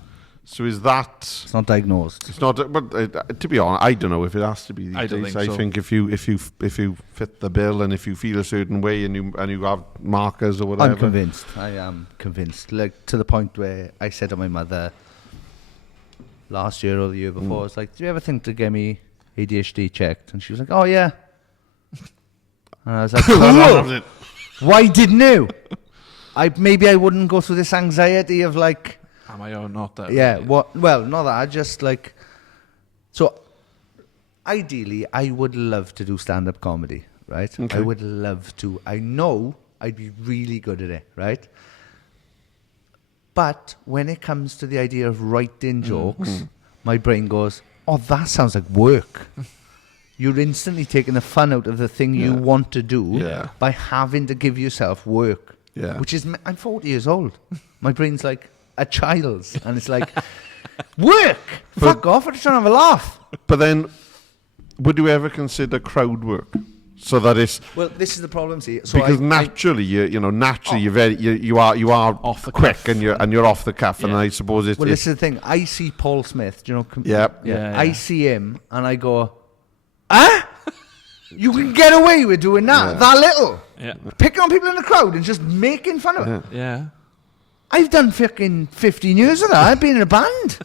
So is that? It's not diagnosed. It's not. But to be honest, I don't know if it has to be these I don't days. think so. I think if you fit the bill, and if you feel a certain way, and you have markers or whatever. I'm convinced. I am convinced. Like, to the point where I said to my mother last year or the year before, I was like, do you ever think to get me ADHD checked? And she was like, oh yeah. And I was like, cool. Why didn't you? Maybe I wouldn't go through this anxiety of like, am I or not that? yeah, what? Well, not that. I just like, so ideally, I would love to do stand-up comedy, right? Okay. I would love to. I know I'd be really good at it, right? But when it comes to the idea of writing jokes, my brain goes, oh, that sounds like work. You're instantly taking the fun out of the thing you want to do by having to give yourself work. Yeah. Which is, I'm 40 years old. My brain's like, a child's. And it's like, work! Fuck off, I'm just trying to have a laugh. But then, would you ever consider crowd work? So that it's... Well, this is the problem, see. So because naturally, you're very, you are Off the quick cuff. and you're off the cuff, and I suppose it's... Well, this is the thing. I see Paul Smith, do you know? Yeah. I see him, and I go, ah? You can get away with doing that, that little. Yeah. Picking on people in the crowd and just making fun of it. Yeah. I've done fucking 15 years of that. I've been in a band.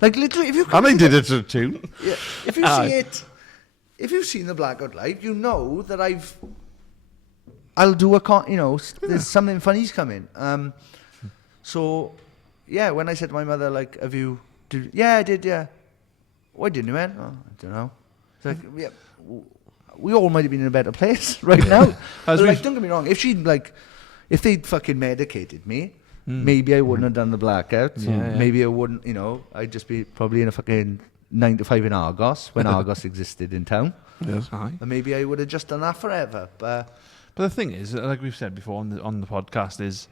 Like, literally, if you... And I did it to a tune. Yeah, if you see it... If you've seen the Blackout live, you know that I'll do there's something funny's coming. So, yeah, when I said to my mother, like, I did, yeah. Why didn't you, man? Oh, I don't know. It's like, yeah, we all might have been in a better place right now. But, like, don't get me wrong, if they'd fucking medicated me, maybe I wouldn't have done the Blackout. Maybe I wouldn't, I'd just be probably in a fucking 9 to 5 in Argos, when Argos existed in town. Yes. Aye. And maybe I would have just done that forever. But the thing is, like we've said before on the podcast, is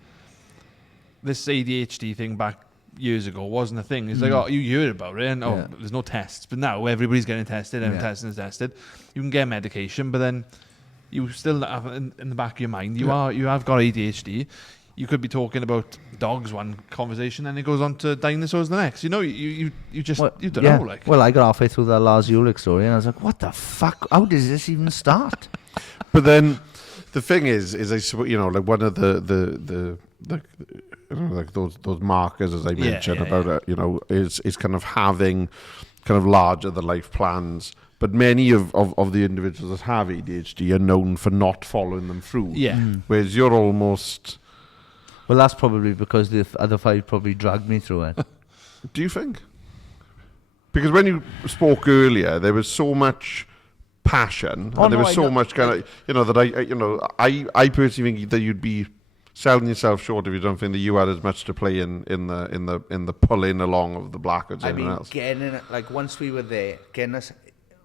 this ADHD thing back years ago wasn't a thing. It's like, oh, you heard about it, and there's no tests. But now everybody's getting tested, and tested. You can get medication, but then you still have in the back of your mind, you have got ADHD. You could be talking about dogs one conversation, and it goes on to dinosaurs the next. You don't know. Like, well, I got halfway through that Lars Ulrich story, and I was like, "What the fuck? How does this even start?" But then, the thing is I suppose like one of the like those markers, as I mentioned about it, is kind of having kind of larger than life plans. But many of the individuals that have ADHD are known for not following them through. Yeah. Whereas you're almost... Well, that's probably because the other 5 probably dragged me through it. Do you think? Because when you spoke earlier, there was so much passion, and there was so much kind of, that I personally think that you'd be selling yourself short if you don't think that you had as much to play in the pulling along of the Blackout as anyone else. Getting in, like, once we were there,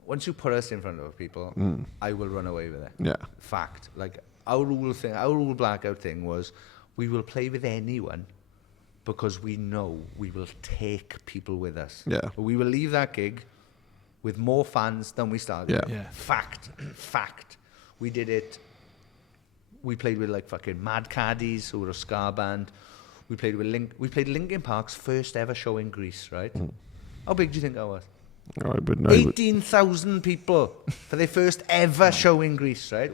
once you put us in front of people, I will run away with it. Yeah. Fact. Like, our rule Blackout thing was, we will play with anyone because we know we will take people with us. Yeah. We will leave that gig with more fans than we started. Yeah. Fact. We did it. We played with like fucking Mad Caddies, who were a ska band. We played with Linkin Park's first ever show in Greece, right? How big do you think that was? 18,000 people for their first ever show in Greece, right?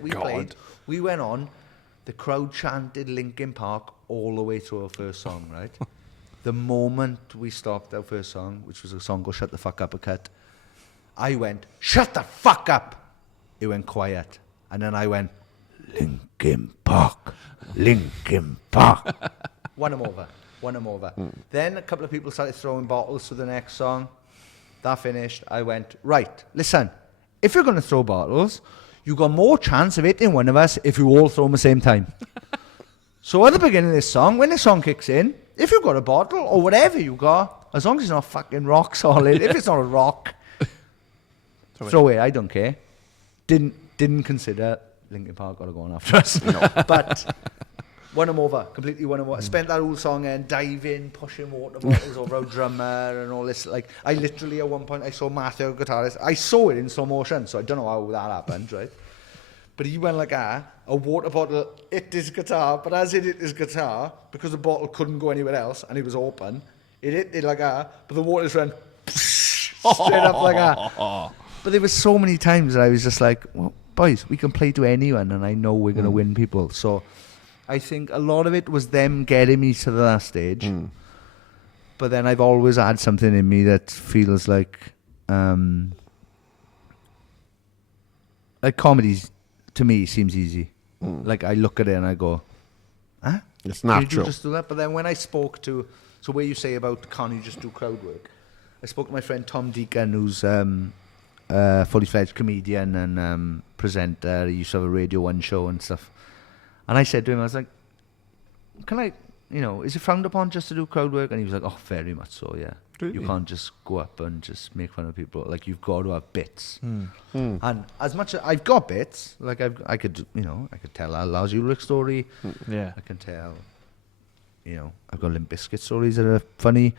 We went on. The crowd chanted Linkin Park all the way through our first song, right? The moment we stopped our first song, which was a song called Shut the Fuck Up, a cut, I went, shut the fuck up! It went quiet. And then I went, Linkin Park. Won them over. Then a couple of people started throwing bottles to the next song. That finished. I went, right, listen, if you're going to throw bottles, you got more chance of hitting one of us if you all throw them at the same time. So at the beginning of this song, when the song kicks in, if you've got a bottle or whatever you got, as long as it's not fucking rock solid, if it's not a rock, throw it. I don't care. Didn't consider Linkin Park got to go on after us. But won them over. Completely won them over. Spent that whole song and diving, pushing water bottles over our drummer and all this. Like, I literally at one point I saw Merthyr, guitarist. I saw it in slow motion, so I don't know how that happened, right? But he went like a water bottle hit his guitar, but as it hit his guitar, because the bottle couldn't go anywhere else and it was open, it hit it like but the water just went straight up like But there was so many times that I was just like, well, boys, we can play to anyone and I know we're going to win people. So I think a lot of it was them getting me to that stage. But then I've always had something in me that feels like comedy to me seems easy. Like I look at it and I go, huh? It's natural. Did you just do that? But then when I spoke to, so where you say about can't you just do crowd work? I spoke to my friend Tom Deacon, who's a fully fledged comedian and presenter. He used to have a Radio 1 show and stuff. And I said to him, I was like, can I, is it frowned upon just to do crowd work? And he was like, oh, very much so, yeah. Really? You can't just go up and just make fun of people. Like, you've got to have bits. And as much as I've got bits, like I could tell a Lars Ulrich story. Yeah. I can tell I've got Limp Bizkit stories that are funny.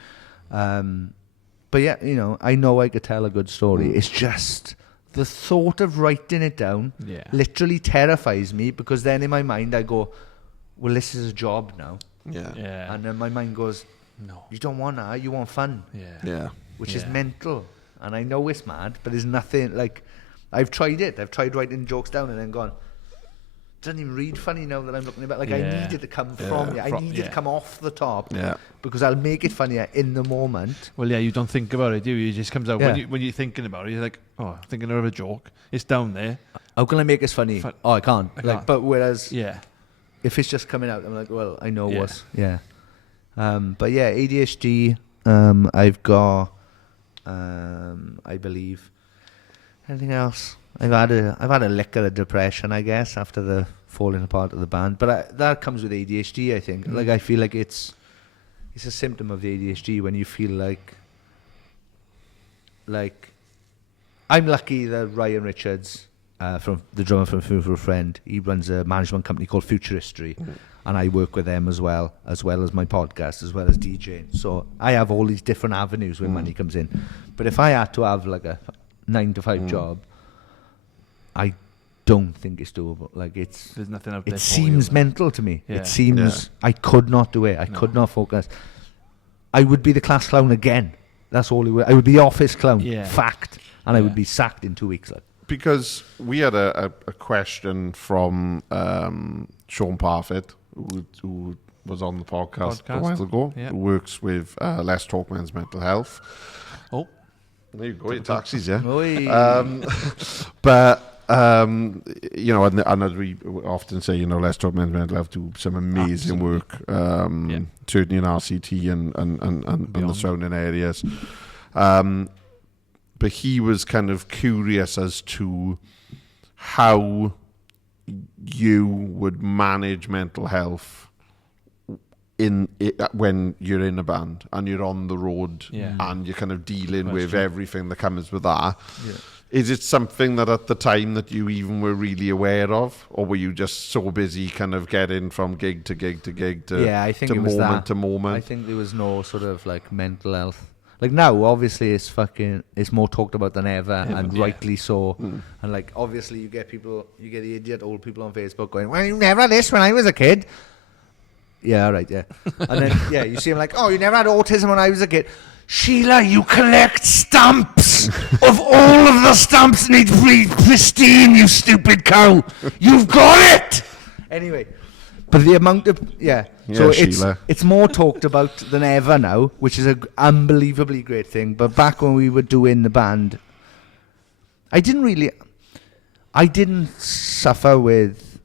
But yeah, I know I could tell a good story. It's just the thought of writing it down literally terrifies me, because then in my mind I go, well, this is a job now. Yeah. And then my mind goes, no, you don't want that. You want fun. Yeah. Which is mental. And I know it's mad, but there's nothing like, I've tried it. I've tried writing jokes down and then gone, doesn't even read funny now that I'm looking at it. Like, I need it to come from you. I need it to come off the top. Yeah. Because I'll make it funnier in the moment. Well, you don't think about it, do you? It just comes out when you're thinking about it. You're like, oh, thinking of a joke. It's down there. How can I make this funny? I can't. But whereas, if it's just coming out, I'm like, well, I know what's but yeah, ADHD. I've got, I believe, anything else. I've had a lick of depression, I guess, after the falling apart of the band. But that comes with ADHD, I think. Like, I feel like it's a symptom of the ADHD when you feel like I'm lucky that Ryan Richards, from the drummer from Food for a Friend, he runs a management company called Future History, and I work with them as well as my podcast, as well as DJing. So I have all these different avenues where money comes in. But if I had to have like a 9-to-5 job, I don't think it's doable. Like, there's nothing out there. It seems mental to me. It seems I could not do it. I could not focus. I would be the class clown again. That's all it would. I would be the office clown. Fact. And I would be sacked in 2 weeks. Like. Because we had a question from Sean Parfitt, who was on the podcast a while ago, who works with Let's Talk Men's Mental Health. Oh, there you go, your taxis, but and as we often say, Let's Talk Men's Mental Health do some amazing work, certainly in RCT and the surrounding areas. But he was kind of curious as to how you would manage mental health when you're in a band and you're on the road and you're kind of dealing with everything that comes with that. Yeah. Is it something that at the time that you even were really aware of, or were you just so busy kind of getting from gig to gig to gig to moment to moment? I think there was no sort of like mental health. Like now, obviously, it's more talked about than ever, and rightly so. And like, obviously, you get the idiot old people on Facebook going, "Well, you never had this when I was a kid." Yeah, right, yeah. And then you see them like, "Oh, you never had autism when I was a kid." Sheila, you collect stamps. Of all of the stamps need to be pristine, you stupid cow. You've got it. Anyway. But the amount of so it's more talked about than ever now, which is an unbelievably great thing. But back when we were doing the band, I didn't suffer with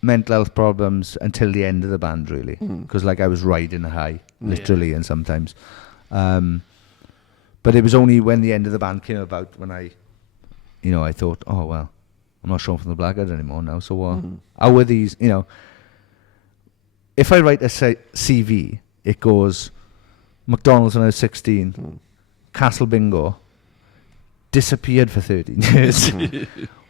mental health problems until the end of the band, really, because like I was riding a high, literally, and sometimes. But it was only when the end of the band came about when I thought, oh well, I'm not showing from the Blackout anymore now. So how are these? If I write a CV, it goes McDonald's when I was 16, Castle Bingo, disappeared for 13 years.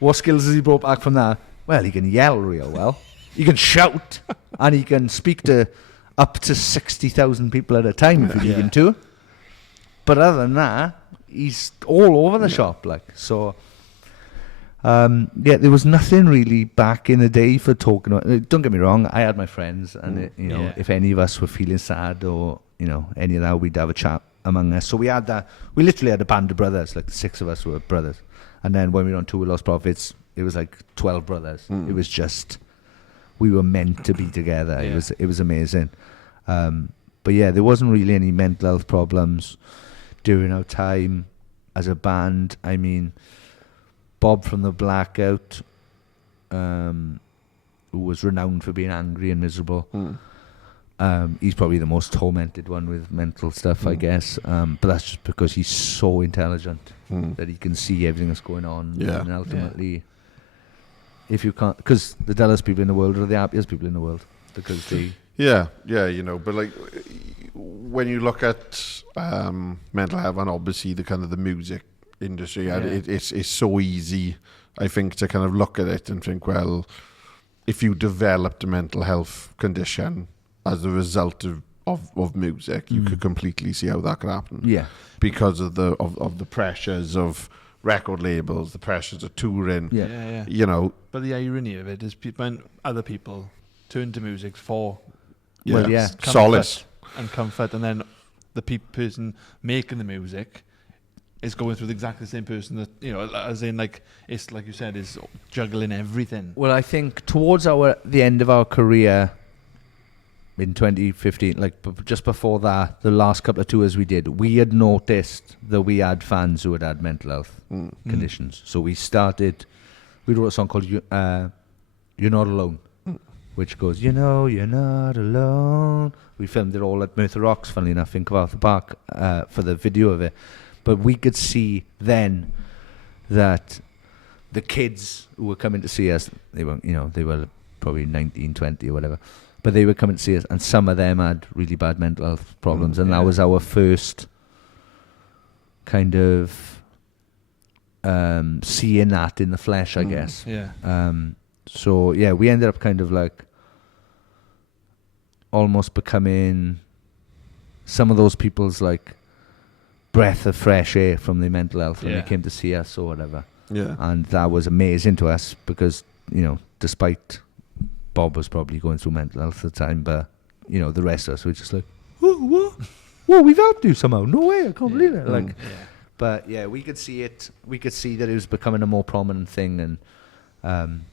What skills has he brought back from that? Well, he can yell real well. He can shout, and he can speak to up to 60,000 people at a time if he needed to. But other than that, he's all over the shop, like so. There was nothing really back in the day for talking about. Don't get me wrong, I had my friends, and if any of us were feeling sad or any of that, we'd have a chat among us. So we literally had a band of brothers, like the 6 of us were brothers. And then when we were on tour with Lost Prophets, it was like 12 brothers. It was just, we were meant to be together. It was amazing. But there wasn't really any mental health problems during our time as a band. I mean, Bob from the Blackout, who was renowned for being angry and miserable. He's probably the most tormented one with mental stuff, I guess. But that's just because he's so intelligent that he can see everything that's going on. And ultimately, if you can't, because the dullest people in the world are the happiest people in the world, because they. But like when you look at mental health and obviously the kind of the music industry, it's so easy, I think, to kind of look at it and think, well, if you developed a mental health condition as a result of music, you could completely see how that could happen. Yeah. Because of the pressures of record labels, the pressures of touring. Yeah. You know. But the irony of it is when other people turn to music for Well, yeah. Solace. comfort, and then the person making the music is going through exactly the same person that, you know, as in, like, it's like you said, is juggling everything. Well, I think towards the end of our career in 2015, like just before that, the last couple of tours we did, we had noticed that we had fans who had mental health conditions. So we wrote a song called You're Not Alone, which goes, you know, you're not alone. We filmed it all at Merthyr Rocks, funnily enough, in Cyfarthfa Park, for the video of it. But we could see then that the kids who were coming to see us, they were probably 19, 20 or whatever, but they were coming to see us, and some of them had really bad mental health problems, and that was our first kind of seeing that in the flesh, I guess. Yeah. So yeah, we ended up kind of like almost becoming some of those people's like breath of fresh air from their mental health when they came to see us or whatever. Yeah. And that was amazing to us because, you know, despite Bob was probably going through mental health at the time, but, you know, the rest of us were just like, what? Whoa, we've helped you somehow. No way, I can't believe it. Like, but yeah, we could see it. We could see that it was becoming a more prominent thing, and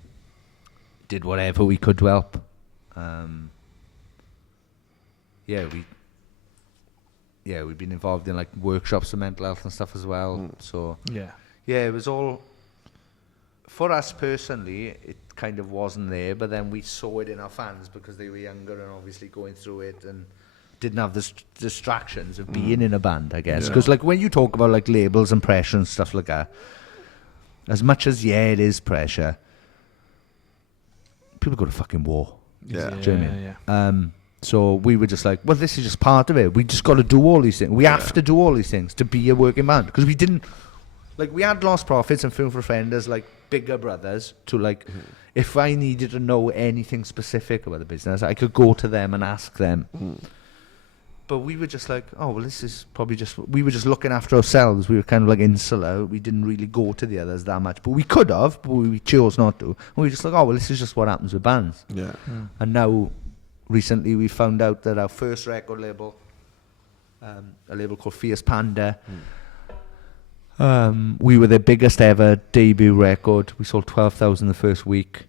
did whatever we could to help. We've been involved in like workshops for mental health and stuff as well. So yeah, it was all for us personally. It kind of wasn't there, but then we saw it in our fans because they were younger and obviously going through it and didn't have the distractions of being in a band, I guess. Because like when you talk about like labels and pressure and stuff like that, as much as it is pressure, people go to fucking war. Yeah. Do you know what I mean? So we were just like, well, this is just part of it. We just got to do all these things. We have to do all these things to be a working band. Because we didn't, like, we had Lost Prophets and Film for Friend as, like, bigger brothers to, like, if I needed to know anything specific about the business, I could go to them and ask them. But we were just like, oh, well, this is probably just, we were just looking after ourselves. We were kind of like insular. We didn't really go to the others that much. But we could have, but we chose not to. And we were just like, oh, well, this is just what happens with bands. Yeah. And now, recently, we found out that our first record label, a label called Fierce Panda, we were their biggest ever debut record. We sold 12,000 the first week,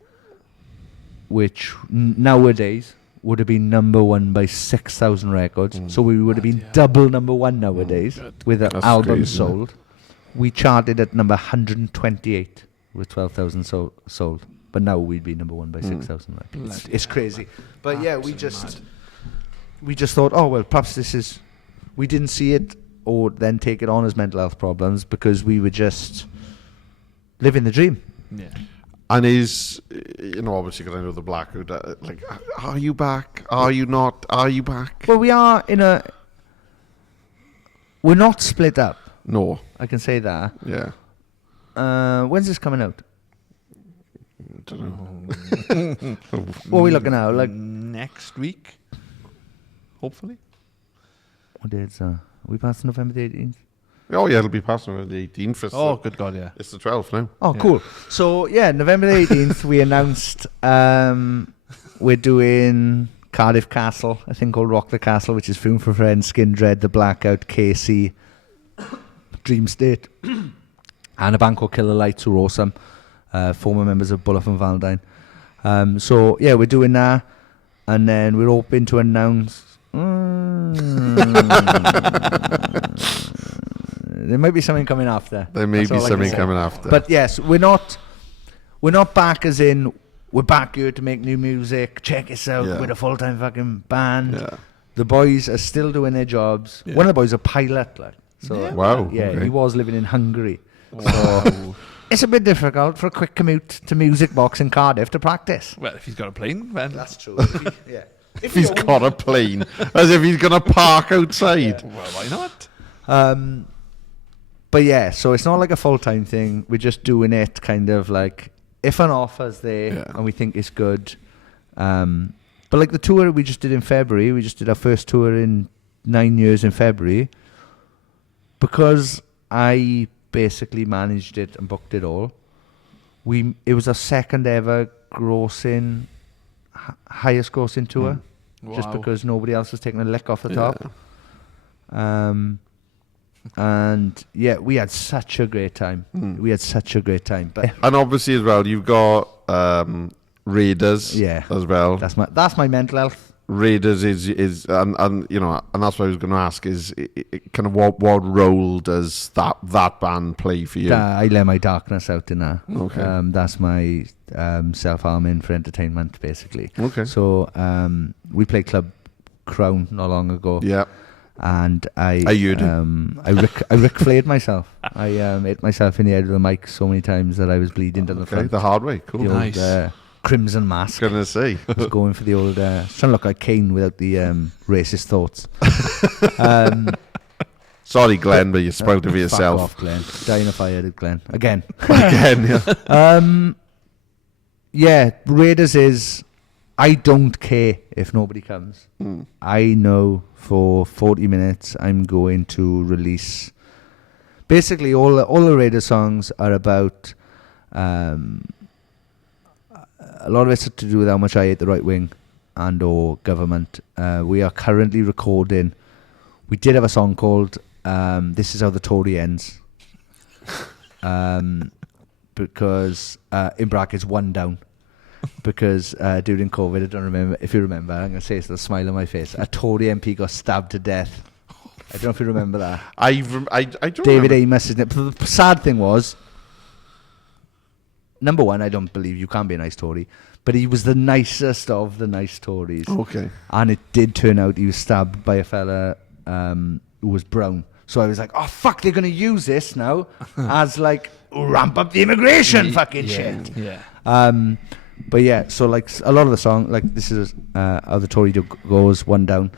which nowadays would have been number one by 6,000 records. So we would have been double number one nowadays with an album sold. We charted at number 128 with 12,000 sold. But now we'd be number one by 6,000. It's crazy. But yeah, we just thought, oh, well, perhaps this is... We didn't see it or then take it on as mental health problems because we were just living the dream. Yeah. And is, you know, obviously, because I know the Blackout, like, are you back? Are you not? Are you back? Well, we are in a... We're not split up. No. I can say that. Yeah. When's this coming out? I don't know. What are we looking at? Like next week, hopefully. What day is Are we past November the 18th? Oh, yeah, it'll be past November the 18th. Oh, good God, yeah. It's the 12th now. Oh, cool. So, yeah, November the 18th, we announced we're doing Cardiff Castle, a thing called Rock the Castle, which is Film for Friends, Skin Dread, The Blackout, KC, Dream State, and a band called Killer Lights, who are awesome. Former members of Bullock and Valentine. So, yeah, we're doing that. And then we're hoping to announce... there might be something coming after. There may be something coming after. But yes, we're not back as in we're back here to make new music. Check us out. We're a full-time fucking band. Yeah. The boys are still doing their jobs. Yeah. One of the boys is a pilot, like. So wow. Yeah, okay. He was living in Hungary. Wow. So it's a bit difficult for a quick commute to Music Box in Cardiff to practice. Well, if he's got a plane, then that's true. Yeah. If he's got a plane, as if he's going to park outside. Yeah. Well, why not? But yeah, so it's not like a full-time thing. We're just doing it kind of like if an offer's there and we think it's good, But like the tour we just did in February, we just did our first tour in 9 years in February, because I basically managed it and booked it all. It was our second ever highest grossing tour, just because nobody else was taking a lick off the top. And yeah, we had such a great time. But And obviously as well, you've got Raiders as well. That's my mental health. Raiders is and you know, and that's what I was going to ask is kind of what role does that band play for you? I let my darkness out in that. Okay. That's my self-harming for entertainment, basically. Okay. So we played Club Crown not long ago. Yeah. And I Ric Flaired myself. I hit myself in the head with a mic so many times that I was bleeding down the front. The hard way. Cool. Nice. Crimson mask. Gonna say. I was going for the old trying to look like Kane without the racist thoughts. Sorry, Glenn, but you spoke to yourself. Fuck off, Glenn. Dying if I headed Glenn again. Yeah. Raiders is. I don't care if nobody comes. I know for 40 minutes I'm going to release. Basically, all the Raiders songs are about. A lot of it's to do with how much I hate the right wing and or government. We are currently recording. We did have a song called "This Is How the Tory Ends," because in brackets one down. Because during COVID, I don't remember. If you remember, I'm going to say it's the smile on my face. A Tory MP got stabbed to death. I don't know if you remember that. I don't. David Amos, isn't it? But the sad thing was, number one, I don't believe you can be a nice Tory, but he was the nicest of the nice Tories. Okay. And it did turn out he was stabbed by a fella who was brown. So I was like, oh fuck, they're going to use this now as like ramp up the immigration fucking shit. Yeah. But yeah, so like a lot of the song, like this is how the Tory goes, one down.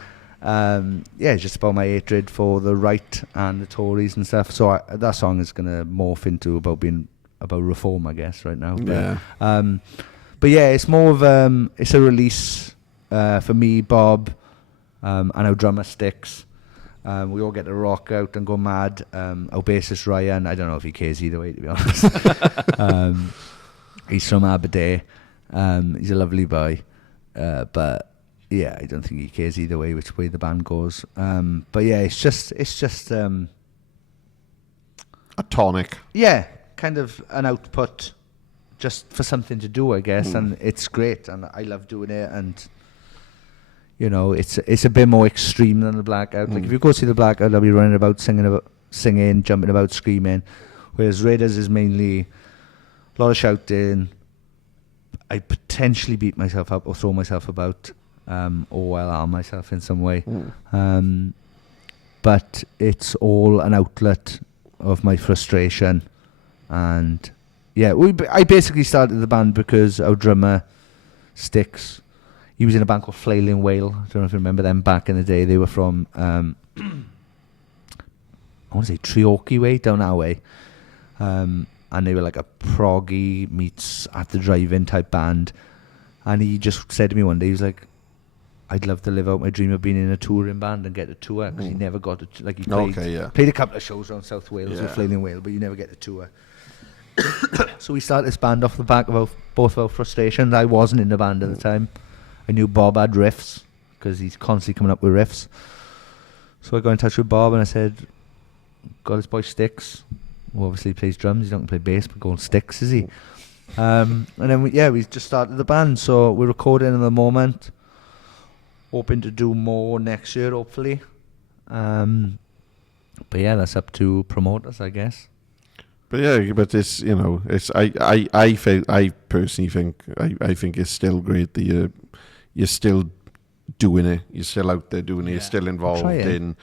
Yeah, it's just about my hatred for the right and the Tories and stuff. So that song is gonna morph into about reform, I guess, right now. Yeah. But yeah, it's more of it's a release for me, Bob, and our drummer Sticks. We all get to rock out and go mad. Our bassist Ryan, I don't know if he cares either way, to be honest. He's from Aberdeen. He's a lovely boy, but yeah, I don't think he cares either way which way the band goes. But yeah, it's just a tonic. Yeah, kind of an output, just for something to do, I guess, and it's great, and I love doing it, and you know, it's a bit more extreme than the Blackout. Like if you go see the Blackout, I'll be running about singing, jumping about, screaming, whereas Raiders is mainly a lot of shouting. I potentially beat myself up or throw myself about, or I'll harm myself in some way. But it's all an outlet of my frustration. And yeah, I basically started the band because our drummer, Sticks, he was in a band called Flailing Whale. I don't know if you remember them back in the day. They were from, I want to say Treorchy way, down our way. And they were like a proggy meets at the drive-in type band. And he just said to me one day, he was like, I'd love to live out my dream of being in a touring band and get a tour, because he never got to, like he played a couple of shows around South Wales with Flailing Whale, but you never get a tour. So we started this band off the back of both of our frustrations. I wasn't in the band at the time. I knew Bob had riffs, because he's constantly coming up with riffs. So I got in touch with Bob and I said, got this boy Sticks, who obviously plays drums. He's not going to play bass, but going Sticks, is he? And then we just started the band. So we're recording at the moment, hoping to do more next year, hopefully. But yeah, that's up to promoters, I guess. But yeah, but it's, you know, it's I personally think it's still great that you're still doing it. You're still out there doing it. You're still involved in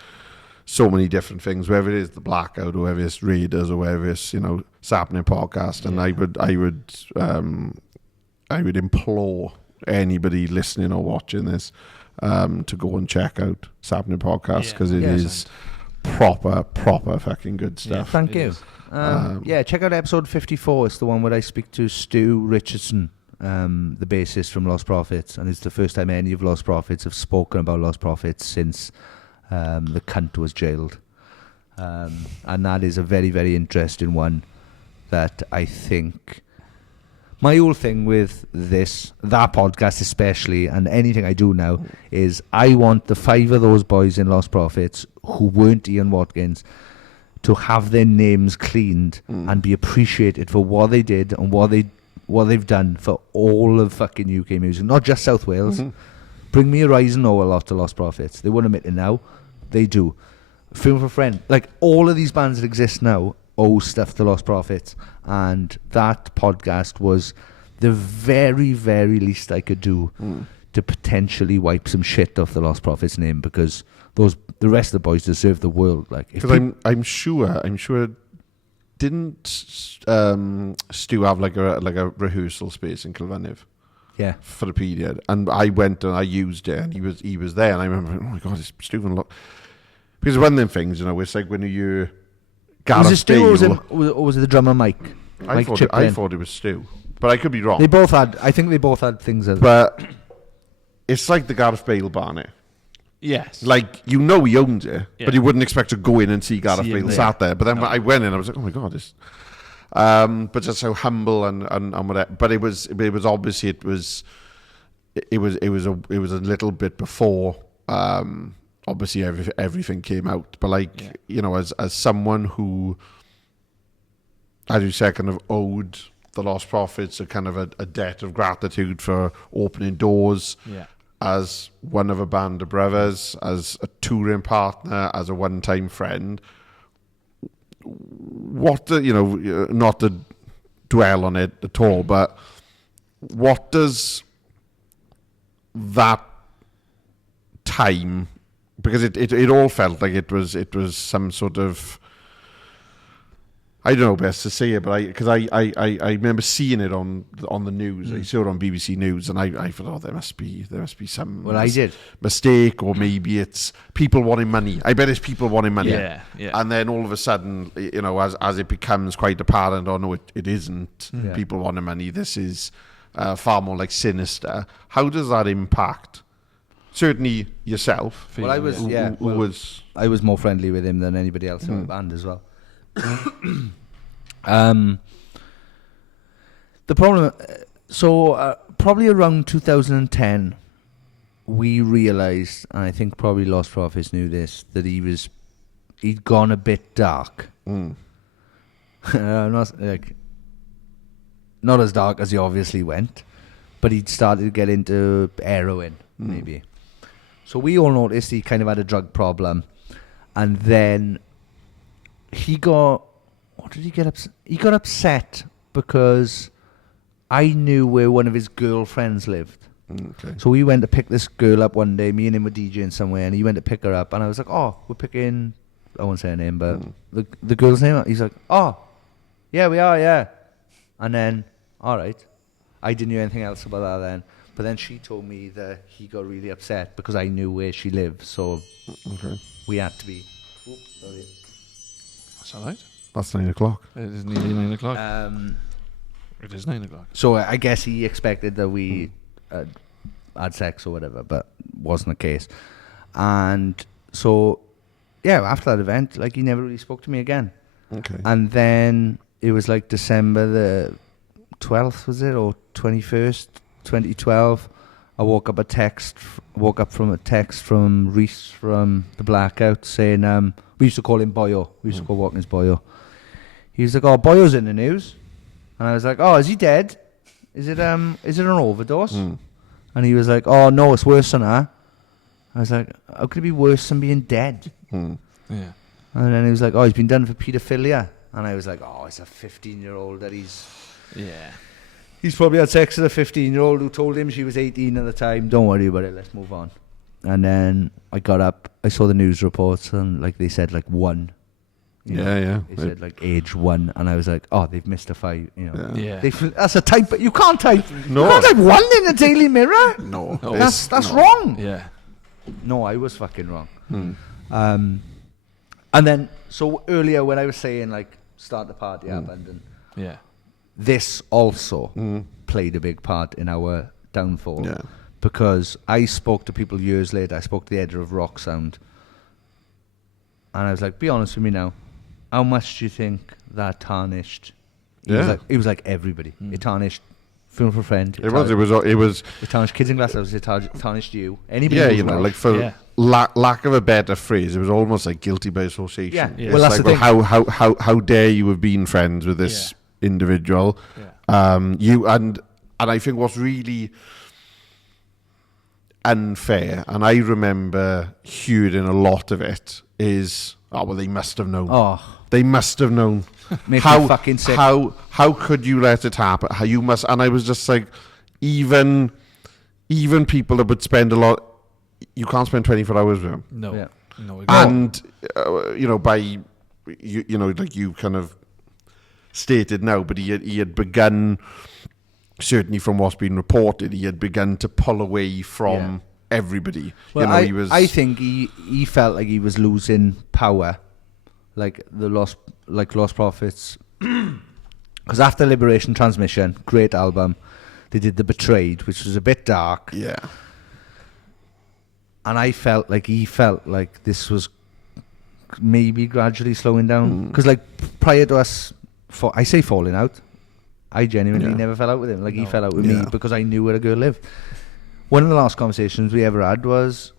so many different things, whether it is the Blackout or whether it's Raiders or whether it's, you know, Sappenin podcast. And I would implore anybody listening or watching this to go and check out Sappenin podcast, because it is proper fucking good stuff. Thank you. Check out episode 54. It's the one where I speak to Stu Richardson, the bassist from Lost Prophets, and it's the first time any of Lost Prophets have spoken about Lost Prophets since the cunt was jailed. And that is a very, very interesting one that I think... My whole thing with that podcast especially, and anything I do now, is I want the 5 of those boys in Lost Prophets who weren't Ian Watkins to have their names cleaned and be appreciated for what they did and what they've done for all of fucking UK music, not just South Wales. Bring Me Horizon owe a lot to Lost Prophets. They won't admit it now. They do. Film for Friend. Like, all of these bands that exist now owe stuff to Lost Prophets. And that podcast was the very, very least I could do to potentially wipe some shit off the Lost Prophets name, because the rest of the boys deserve the world. Like, because I'm sure didn't Stu have like a rehearsal space in Kilfynydd? Yeah. For the period, and I went and I used it, and he was there, and I remember, oh my god, it's Stu and look, because one of them things, you know, it's like when you was it Stu or was it the drummer Mike? I thought it was Stu, but I could be wrong. I think they both had things. But it's like the Gareth Bale Barnet. Yes. Like, you know he owns it, but you wouldn't expect to go in and see Gareth Bale sat there. But then when I went in, I was like, oh my god, this. But just so humble and whatever. But it was obviously it was a little bit before obviously everything came out. But like, you know, as someone who, as you said, kind of owed the Lost Prophets a kind of a debt of gratitude for opening doors. Yeah. As one of a band of brothers, as a touring partner, as a one-time friend. Not to dwell on it at all, but what does that time, because it all felt like it was some sort of, I don't know best to say it, but because I remember seeing it on the news. I saw it on BBC News, and I thought, oh, there must be some mistake, or maybe it's people wanting money. I bet it's people wanting money. Yeah. And then all of a sudden, you know, as it becomes quite apparent, oh no, it isn't people wanting money. This is far more like sinister. How does that impact? Certainly yourself. Well, I was I was more friendly with him than anybody else in the band as well. The problem, probably around 2010, we realised, and I think probably Lost Prophets knew this, that he'd gone a bit dark. Not as dark as he obviously went, but he'd started to get into heroin, maybe. So we all noticed he kind of had a drug problem, and then he got upset? He got upset because I knew where one of his girlfriends lived. Okay. So we went to pick this girl up one day. Me and him were DJing somewhere, and he went to pick her up. And I was like, oh, we're picking... I won't say her name, but the girl's name. He's like, oh, yeah, we are, yeah. And then, all right. I didn't know anything else about that then. But then she told me that he got really upset because I knew where she lived. So we had to be... Oops, sorry. That's all right. That's 9 o'clock. It is nearly 9 o'clock. It is 9 o'clock. So I guess he expected that we had sex or whatever, but wasn't the case. And so, yeah, after that event, like, he never really spoke to me again. Okay. And then it was like December the 12th, was it, or 21st, 2012. I woke up from a text from Reese from the Blackout saying, we used to call him Boyo. We used to call Watkins Boyo. He was like, oh, Boyo's in the news. And I was like, oh, is he dead? Is it an overdose? And he was like, oh, no, it's worse than that. I was like, how could it be worse than being dead? Yeah. And then he was like, oh, he's been done for paedophilia. And I was like, oh, it's a 15-year-old that he's... Yeah. He's probably had sex with a 15-year-old who told him she was 18 at the time. Don't worry about it, let's move on. And then I got up, I saw the news reports, and like they said, like 1. They said like age 1, and I was like, oh, they've missed a 5. That's a type, but you can't type. No. You can't type 1 in the Daily Mirror. No, that's wrong. Yeah. No, I was fucking wrong. And then so earlier when I was saying like start the party happened, and this also played a big part in our downfall. Yeah. Because I spoke to people years later. I spoke to the editor of Rock Sound, and I was like, "Be honest with me now. How much do you think that tarnished?" He was like everybody. It tarnished Funeral for a Friend. It was. It tarnished Kids in Glass Houses. It tarnished you. Anybody. Yeah, who's you know, Welsh. like for lack of a better phrase, it was almost like guilty by association. Yeah. It's Well, that's like, the thing. how dare you have been friends with this individual? Yeah. You and I think what's really unfair, and I remember hearing a lot of it, is they must have known. Oh, They must have known. Makes me fucking sick. How could you let it happen? How you must, and I was just like, even people that would spend a lot, you can't spend 24 hours with them. No. Yeah. No. And by you know, like you kind of stated now, but he had begun, certainly from what's been reported, he had begun to pull away from everybody. Well, he was. I think he felt like he was losing power, like the Lost Prophets. Because after Liberation Transmission, great album, they did The Betrayed, which was a bit dark. Yeah. And I felt like he felt like this was maybe gradually slowing down. Because like prior to us, I say falling out, I genuinely never fell out with him. Like he fell out with me because I knew where a girl lived. One of the last conversations we ever had was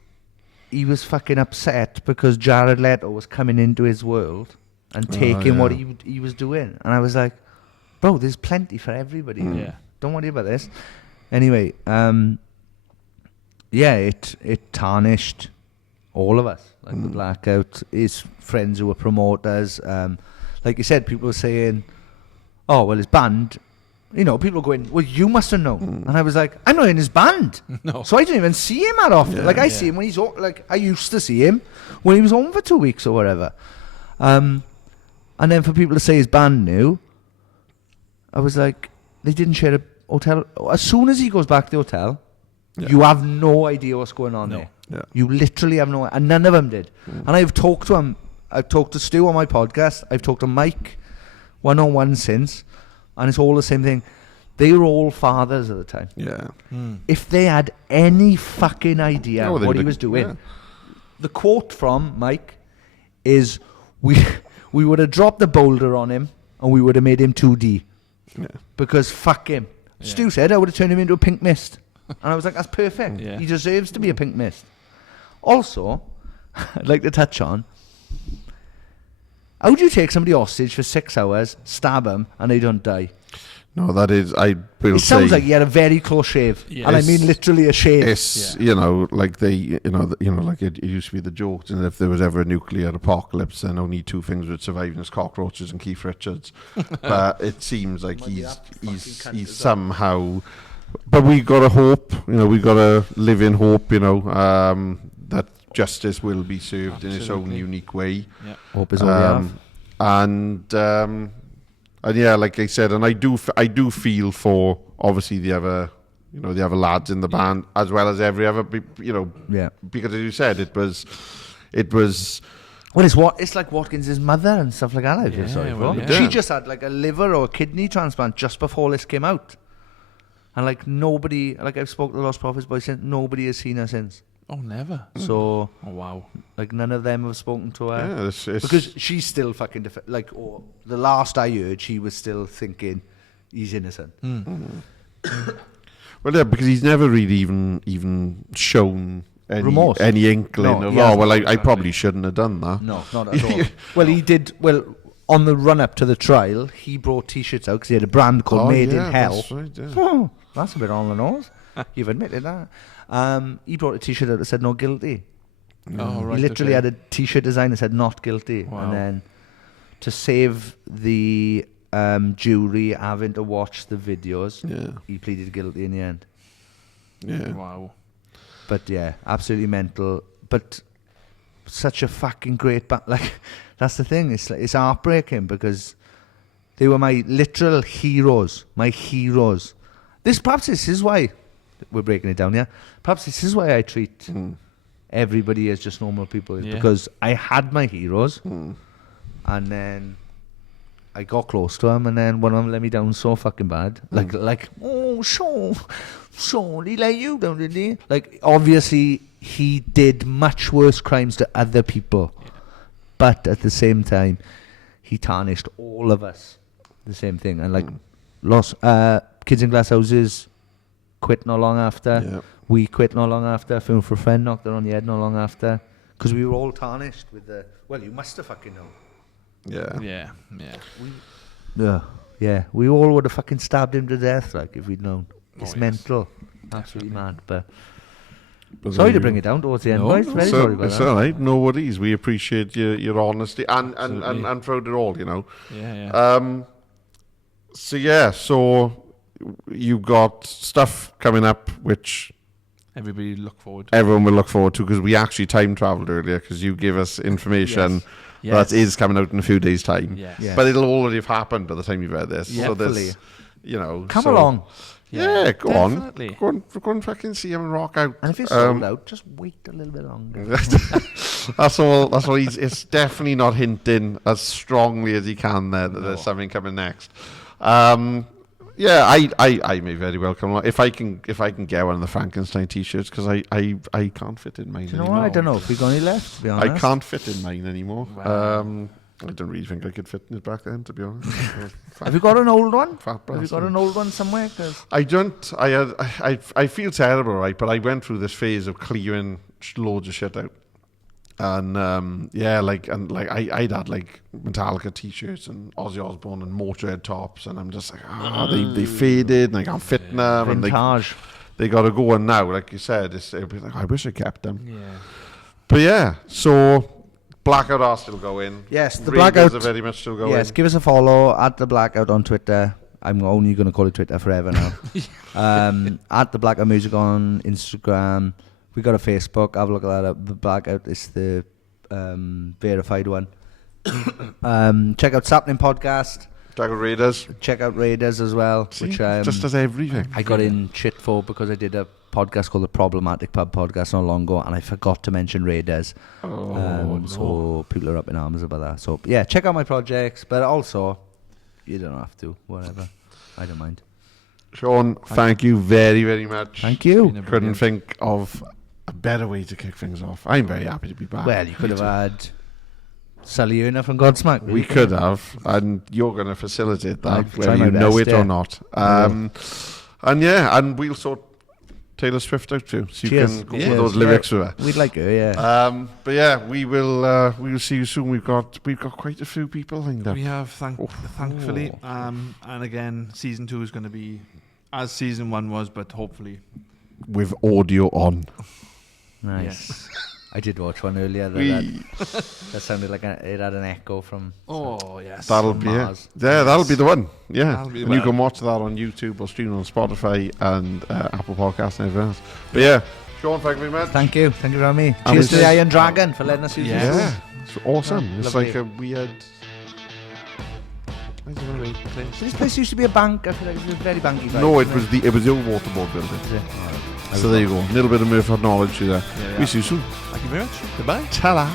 he was fucking upset because Jared Leto was coming into his world and taking what he was doing. And I was like, bro, there's plenty for everybody. Yeah. Don't worry about this. Anyway, it tarnished all of us. Like the Blackout, his friends who were promoters. Like you said, people were saying, oh, well, his band, you know, people were going, well, you must have known. And I was like, I'm not in his band. No. So I don't even see him that often. Like, I see him when he's, I used to see him when he was home for 2 weeks or whatever. And then for people to say his band knew, I was like, they didn't share a hotel. As soon as he goes back to the hotel, you have no idea what's going on there. Yeah. You literally have no, and none of them did. And I've talked to him. I've talked to Stu on my podcast. I've talked to Mike one-on-one since, and it's all the same thing. They were all fathers at the time. Yeah. If they had any fucking idea No, what he was doing, the quote from Mike is, "We would have dropped the boulder on him, and we would have made him 2D, because fuck him." Yeah. Stu said, "I would have turned him into a pink mist," and I was like, "That's perfect. Yeah. He deserves to be a pink mist." Also, I'd like to touch on, how do you take somebody hostage for 6 hours, stab them, and they don't die? No, that is, I will It say, sounds like he had a very close shave, Yeah. and I mean literally a shave. it's, you know, like like it used to be the joke, and if there was ever a nuclear apocalypse, then only two things would survive, and it's cockroaches and Keith Richards. But it seems like Might be he's that fucking cunt as well. somehow. But we got to hope, we got to live in hope, that justice will be served in its own Absolutely. unique way. Yeah. Hope is all we have. And yeah, like I said, and I do feel for obviously the other lads in the band, as well as every other, Yeah. because as you said, it was. Well, it's like Watkins' mother and stuff like that. I feel Yeah, sorry well, for. yeah. She just had like a liver or a kidney transplant just before this came out, and like nobody, like I've spoken to the Lost Prophets boys since, nobody has seen her since. Oh, never. So Oh, wow. like none of them have spoken to her. Yeah, it's Because she's still fucking the last I heard, she was still thinking he's innocent. well, yeah, because he's never really even shown Remorse. any inkling No, of, he hasn't. well, I probably shouldn't have done that. No, not at all. Well, he did. Well, on the run up to the trial, he brought T-shirts out because he had a brand called Made in Hell. That's right, yeah. Oh, that's a bit on the nose. You've admitted that. He brought a T-shirt out that said "Not Guilty." Oh, right. He literally had a T-shirt design that said "Not Guilty," Wow. and then to save the jury having to watch the videos, he pleaded guilty in the end. Yeah. Wow. But yeah, absolutely mental. But such a fucking great band. Like, that's the thing. It's heartbreaking because they were my literal heroes. My heroes. Perhaps this is why we're breaking it down. Yeah. Perhaps this is why I treat everybody as just normal people. Is Yeah. because I had my heroes, and then I got close to him, and then one of them let me down so fucking bad. Like, oh, Sean, he let you down, didn't he? Like, obviously, he did much worse crimes to other people. Yeah. But at the same time, he tarnished all of us. The same thing. And, like, lost kids in glass houses quit not long after. Yeah. We quit not long after. Film for a Friend knocked it on the head not long after. Because we were all tarnished with the... Well, you must have fucking known. Yeah. Yeah. We all would have fucking stabbed him to death, like, if we'd known. It's mental. Absolutely mad, but sorry to bring it down towards the end, boys. Very sorry about it's that. All right. No worries. We appreciate your honesty and throughout it all, you know. Yeah. So you got stuff coming up which everyone will look forward to, because we actually time travelled earlier, because you gave us information that is coming out in a few days' time. Yes. But it'll already have happened by the time you've read this. Yeah, so there's, you know, come along. Yeah, go definitely. on. Go and fucking see him rock out. And if you're sold out, just wait a little bit longer. That's all. It's definitely not hinting as strongly as he can there that there's something coming next. I may very well come along if I can get one of the Frankenstein t-shirts, because I can't fit in mine anymore. I don't know if we've got any left, to be honest. I can't fit in mine anymore. Wow. I don't really think I could fit in it back then, to be honest. Have you got an old one? Have you got an old one somewhere? Cause I don't. I feel terrible, right? But I went through this phase of clearing loads of shit out, and I'd had like Metallica t-shirts and Ozzy Osbourne and Motorhead tops, and I'm just like, they faded, and I can't fit in them, vintage. And they got to go. And now, like you said, it'd be like, I wish I kept them. Yeah. But yeah, so. Blackout are still going. Yes, the Raiders Blackout are very much still going. Yes, give us a follow at the Blackout on Twitter. I'm only going to call it Twitter forever now. At the Blackout Music on Instagram. We got a Facebook. Have a look at that up. The Blackout is the verified one. Check out Sappenin podcast. Check out Raiders as well. See, which just as everything. I got in shit for because I did a podcast called the Problematic Pub Podcast not long ago, and I forgot to mention Raiders. So people are up in arms about that. So yeah, check out my projects, but also you don't have to. Whatever, I don't mind. Sean, thank you very, very much. Thank you. Couldn't think of a better way to kick things off. I'm very happy to be back. Well, you could have had Sally Erna from Godsmack. We could have, and you're going to facilitate that, I'll whether you know it or not. And we'll sort Taylor Swift out too, so you can go with those lyrics with her. We'd like her, yeah. But yeah, we will see you soon. We've got quite a few people lined up. We have, thankfully. And again, season 2 is going to be as season 1 was, but hopefully with audio on. Nice. Yes. I did watch one earlier that sounded like it had an echo from. Oh yes, that'll be Mars. That'll be the one. Yeah, and you can watch that on YouTube or stream on Spotify and Apple Podcasts and everything else. But yeah, Sean, thank you very much. Thank you for having me. Cheers to the Iron Dragon for letting us use this. Yeah, it's awesome. It's lovely. like a weird. This place used to be a bank. I feel like it was a very banky vibe. No, it was the old waterboard building. So there you go. A little bit of Merthyr knowledge there. We see you soon. Thank you very much. Goodbye. Ta-la.